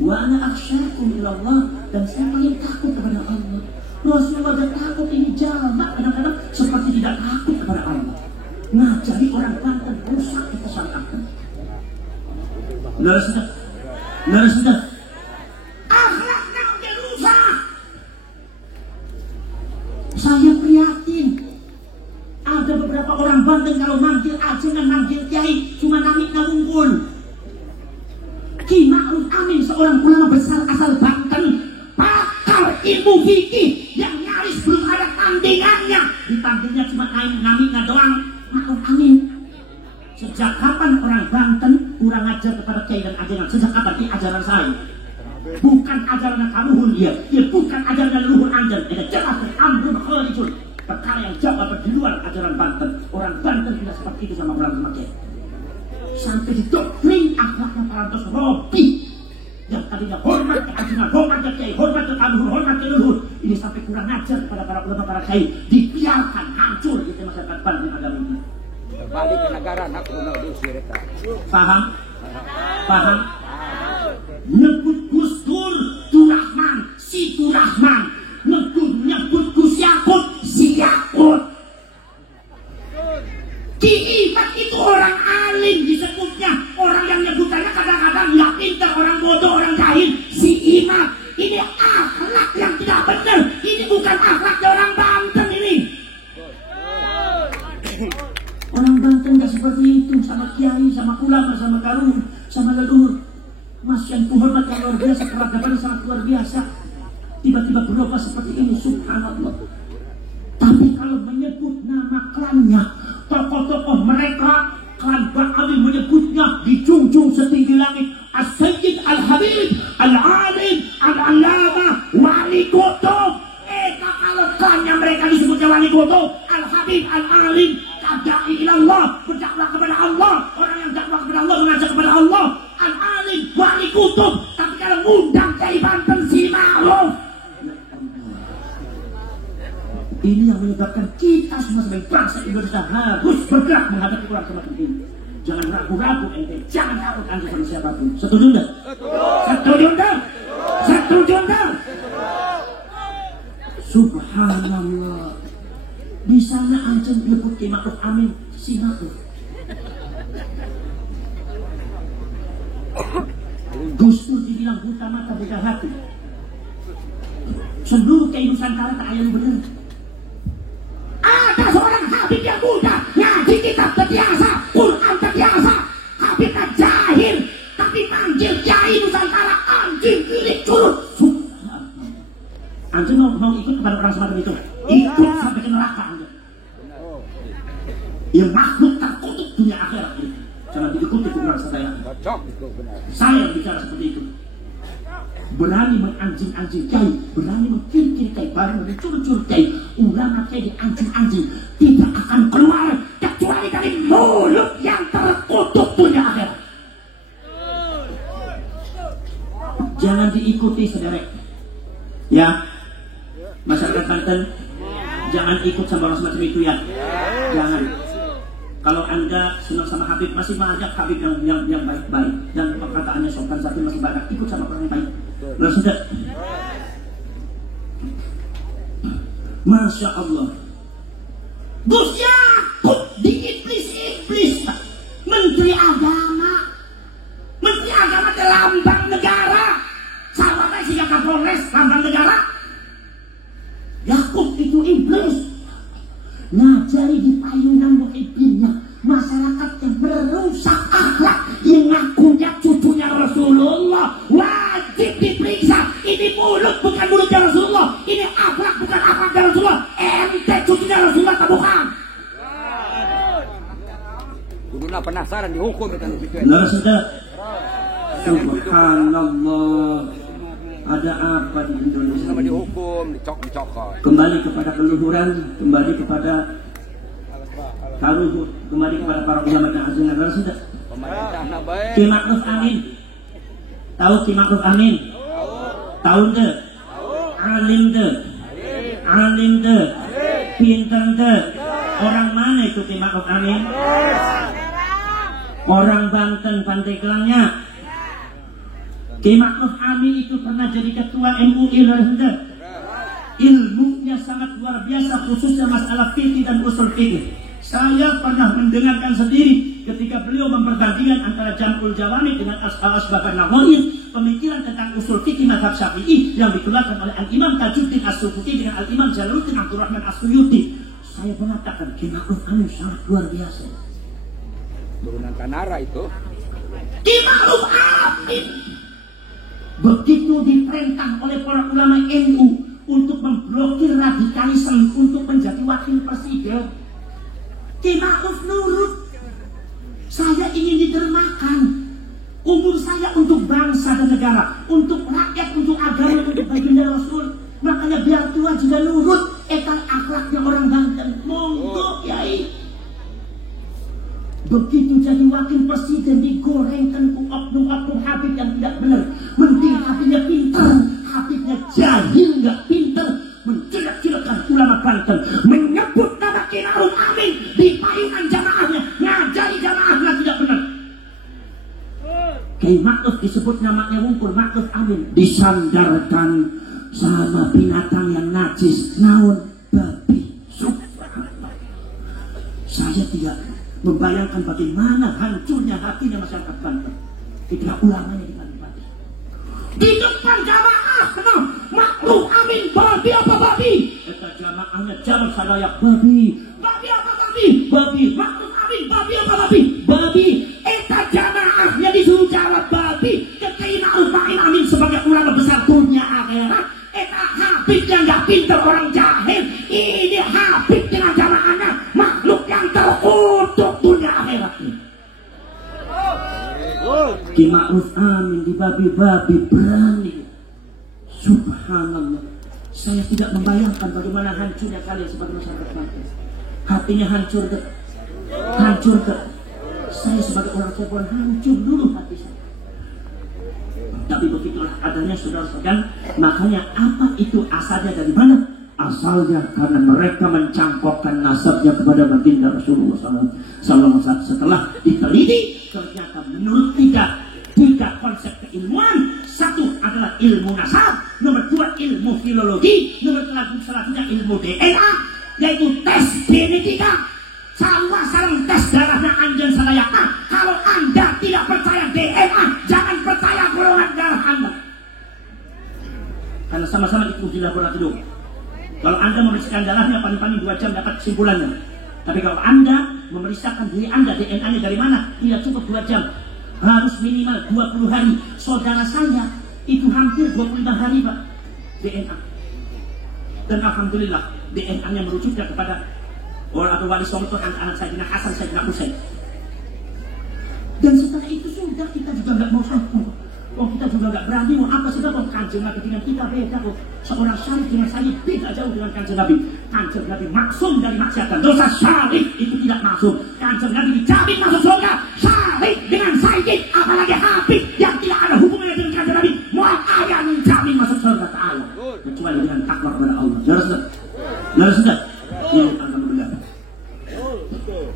Wa ana akhsyakum ilallah, dan saya paling takut kepada Allah. Rasulullah tidak takut ini jamak kadang-kadang seperti tidak takut kepada Allah. Ngajari orang Banten rusak kesalahan. Benar sudah. Akhlaknya udah rusak. Saya prihatin. Ada beberapa orang Banten kalau manggil ajengan, manggil kiai cuma namik nawungkul. Ki Ma'ruf Amin, seorang ulama besar asal Banten, pakar ilmu fikih yang nyaris belum ada tandingannya. Ditandingnya cuma namiknya doang, Ma'ruf Amin. Sejak kapan orang Banten kurang ajar kepada kiai dan ajengan? Sejak kapan? Ini ajaran saya. Bukan ajaran kamuhun dia bukan ajaran leluhur Anda. Ada jelas amrun kharijun. Perkara yang jauh di luar ajaran Banten. Orang Banten tidak seperti itu sama orang kiai. Sampai didoktrin akhlaknya Parantos Robi yang tadinya hormat ke ajengan, hormat ke kiai, hormat ke kamuhun, hormat ke leluhur. Ini sampai kurang ajar kepada para ulama, para kiai. Dibiarkan hancur di masyarakat Banten agama ini. Balik ke negara nak guna dusi mereka. Paham? Nyebut Gus Dur, Durrahman, si Durrahman. Nyebut Gus Yakut, si Yakut. Ki Imat itu orang alim disebutnya. Orang yang nyebutannya kadang-kadang nggak pintar, orang bodoh, orang jahil. Si Imat. Ini akhlak yang tidak benar. Ini bukan akhlak orang Banten ini. Orang Banten gak seperti itu, sama kiai, sama ulama, sama karung, sama leluhur. Mas yang kuhormat yang luar biasa, keragaman sangat luar biasa. Tiba-tiba berubah seperti ini, subhanallah. Tapi kalau menyebut nama klannya, tokoh-tokoh mereka, klan Ba'ali menyebutnya di junjung setinggi langit. As-Sayyid Al-Habib, Al-Alim, Al-Alama, Wali Kutub. Kalau klannya mereka disebutnya Wali Kutub, Al-Habib, Al-Alim, Da'i ilallah, berdakwah kepada Allah. Orang yang dakwah kepada Allah, mengajak kepada Allah. Al-Alim, Wali Kutub. Tapi kalau undang Kiai Banten si Ma'ruf, ini yang menyebabkan kita semua sebagai bangsa Indonesia harus bergerak menghadapi orang semacam ini. Jangan ragu-ragu ente, jangan takut ente sama siapapun. Setuju enggak? Setuju enggak? Setuju enggak? Subhanallah. Di sana ancam nyebut Ki Ma'ruf Amin si Ma'ruf. Gus Dur dibilang buta mata buta hati. Seluruh Kiai Nusantara tak yang benar. Ada seorang Habib yang muda, ngaji kitab terbiasa, Quran terbiasa, Habibnya jahil, tapi manggil Kiai Nusantara anjing gilik curut. Anjing mau ikut kepada orang semacam itu? Ikut sampai ke neraka anda. Ya makhluk terkutuk dunia akhirat ini. Jangan diikuti orang saya. Saya bicara seperti itu. Berani menganjing-anjing kiai, berani mengkir-kir kiai, berani mencur-cur kiai, ulama kiai dianjing-anjing, tidak akan keluar kecuali dari mulut yang terkutuk dunia akhirat. Jangan diikuti saudara. Ya, masyarakat Banten, jangan ikut sama orang semacam itu ya. Jangan. Kalau anda senang sama Habib, masih banyak Habib yang baik-baik dan perkataannya sopan satu masih banyak, ikut sama orang yang baik. Lalu sudah, Masya Allah, Gus Yakut di iblis-iblis, Menteri Agama itu lambang negara, sama kayak si Kapolres lambang negara. Yakut itu iblis. Ngajari di payungan muhibbinnya masyarakat yang merusak akhlak, yang ngakunya cucunya Rasulullah, wajib diperiksa. Ini mulut bukan mulutnya Rasulullah, ini akhlak bukan akhlaknya Rasulullah. Ente cucunya Rasulullah atau bukan? Kuduna penasaran dihukum dengan itu. Nah, sudah. Subhanallah. Ada apa di Indonesia? Sama dihukum, dicokot. Kembali kepada keluhuran, kembali kepada taruh, kembali kepada para ulama dan ajengan. Sudah. Pemerintah nak baik. Ki Ma'ruf Amin. Tahu Ki Ma'ruf Amin? Tahu deh. Alim deh. Alim deh. Pintar deh. Orang mana itu Ki Ma'ruf Amin? Orang Banten, Pandeglang-nya. Ki Ma'ruf Amin itu pernah jadi ketua MUI, ilmu yang sangat luar biasa, khususnya masalah fikih dan usul fikih. Saya pernah mendengarkan sendiri ketika beliau memperbandingkan antara Jam'ul Jawami dengan Al-Asbab an-Nawawi, pemikiran tentang usul fikih mazhab Syafi'i yang dikeluarkan oleh Al-Imam Tajuddin As-Suyuti dengan Al-Imam Jalaluddin Abdurrahman As-Suyuti. Saya mengatakan Ki Ma'ruf Amin sangat luar biasa. Turunan Kanara itu. Ki Ma'ruf Amin begitu diperintah oleh para ulama NU untuk memblokir radikalisme untuk menjadi wakil presiden, Ki Ma'ruf nurut. Saya ingin ditermakan. Umur saya untuk bangsa dan negara, untuk rakyat, untuk agama, untuk baginda Rasul. Makanya biar tua juga nurut. Etang akhlaknya orang Banten. Monggo Kiai. Begitu jadi wakil presiden digorengkan ke oknum-oknum Habib yang tidak benar. Mending Habibnya pintar, Habibnya jahil nggak pintar, menjelek-jelekkan ulama Banten, menyebut nama Ki Ma'ruf Amin di payungan jamaahnya, ngajari jamaahnya tidak benar. Ki Ma'ruf disebut namanya wungkul Ma'ruf Amin, disandarkan sama binatang yang najis, naon babi. Subhanallah. Saya tidak membayangkan bagaimana hancurnya hatinya masyarakat Banten ketika ulamanya dibantu di depan jamaah. Ma'ruf Amin babi apa babi? Kata jamaahnya jangan sadaya babi. Babi apa babi? Babi. Ma'ruf Amin babi apa babi? Babi. Jamaahnya disuruh jawab babi. Ketika Ma'ruf Amin sebagai ulama besar dunia akhirat, Habib yang gak pintar, orang jahil. Ini Habib dengan jamaahnya makhluk yang terkutuk dunia akhirat. Ki Ma'ruf Amin di babi-babi berani. Subhanallah. Saya tidak membayangkan bagaimana hancurnya kalian sebagai masyarakat Banten. Hatinya hancur ke. Hancur ke. Saya sebagai orang Cirebon hancur dulu hati saya. Tapi begitulah adanya saudara-saudara. Makanya apa itu asalnya dari mana? Asalnya karena mereka mencangkokkan nasabnya kepada baginda Rasulullah SAW. Setelah diteliti, ternyata menurut tiga konsep keilmuan. Satu adalah ilmu nasab, nomor dua ilmu filologi, nomor selanjutnya ilmu DNA, yaitu tes genetika. Sama sarang tes darahnya anjing salayakna. Kalau Anda tidak percaya DNA, jangan percaya golongan darah Anda. Karena sama-sama diuji laboratorium. Kalau Anda memeriksakan darahnya paling-paling 2 jam dapat kesimpulannya. Tapi kalau Anda memeriksakan diri Anda, DNA-nya dari mana, tidak cukup 2 jam. Harus minimal 20 hari. Saudara saya itu hampir 25 hari Pak DNA. Dan alhamdulillah DNA-nya merujuknya kepada atau wali songo itu anak Sayyidina Hasan, Sayyidina Husain. Dan setelah itu sudah kita juga nggak mau sanggup. Oh kita juga nggak berani mau apa sih kalau Kanjeng Nabi dengan kita beda kok. Seorang syarif dengan saya beda jauh dengan Kanjeng Nabi. Kanjeng Nabi maksum dari maksiat dan dosa. Syarif itu tidak maksum. Kanjeng Nabi dijamin masuk surga. Syarif dengan sayyid apalagi Habib yang tidak ada hubungannya dengan Kanjeng Nabi, mual ayah menjamin masuk surga ke Allah kecuali dengan takwa kepada Allah. Jelas sudah. Alhamdulillah.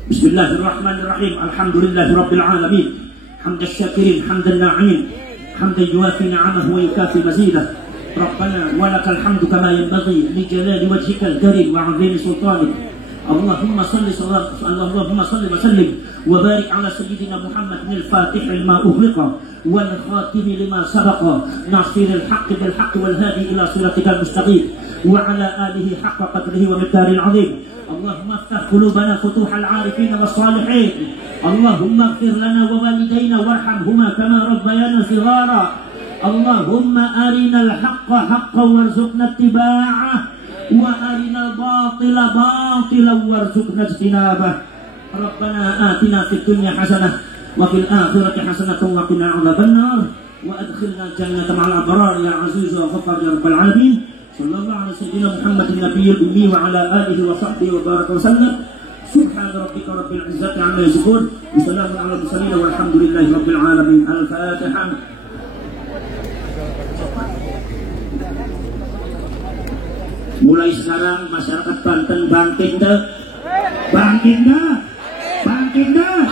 Bismillahirrahmanirrahim. Alhamdulillahi rabbil alamin. Hamdan syakirin, hamdan na'imin, hamdan yuwafi ni'amahu wa yukafi mazidah. Rabbana wa lakal hamdu kama yanbaghi li jalali wajhikal karim wa 'azimi sultanik. Allahumma salli wa sallim wa barik ala sayyidina Muhammadin al-fatih lima ughliqa wal khatim lima sabaqa nasiril haqqi bil haqqi wal hadi ila siratikal mustaqim wa ala alihi haqqa qadrihi wa miqdaril 'azim. اللهم افتح قلوبنا فتوح العارفين والصالحين. اللهم اغفر لنا ووالدينا وارحمهما كما ربيانا صغارا. اللهم أرنا الحق حقا وارزقنا اتباعه وأرنا الباطل باطلا وارزقنا اجتنابه. ربنا آتنا في الدنيا حسنة وفي الآخرة حسنة وقنا عذاب النار وأدخلنا الجنة مع الأبرار يا عزيز وغفار يا رب العالمين. صلى الله على سيدنا محمد النبي الأمي وعلى آله وصحبه وبارك وسلم. سبحان ربك رب العزة عما يصفون وسلام على المرسلين والحمد لله رب العالمين. الفاتحة. Mulai sekarang masyarakat Banten bangkit dah, bangkit dah, bangkit dah.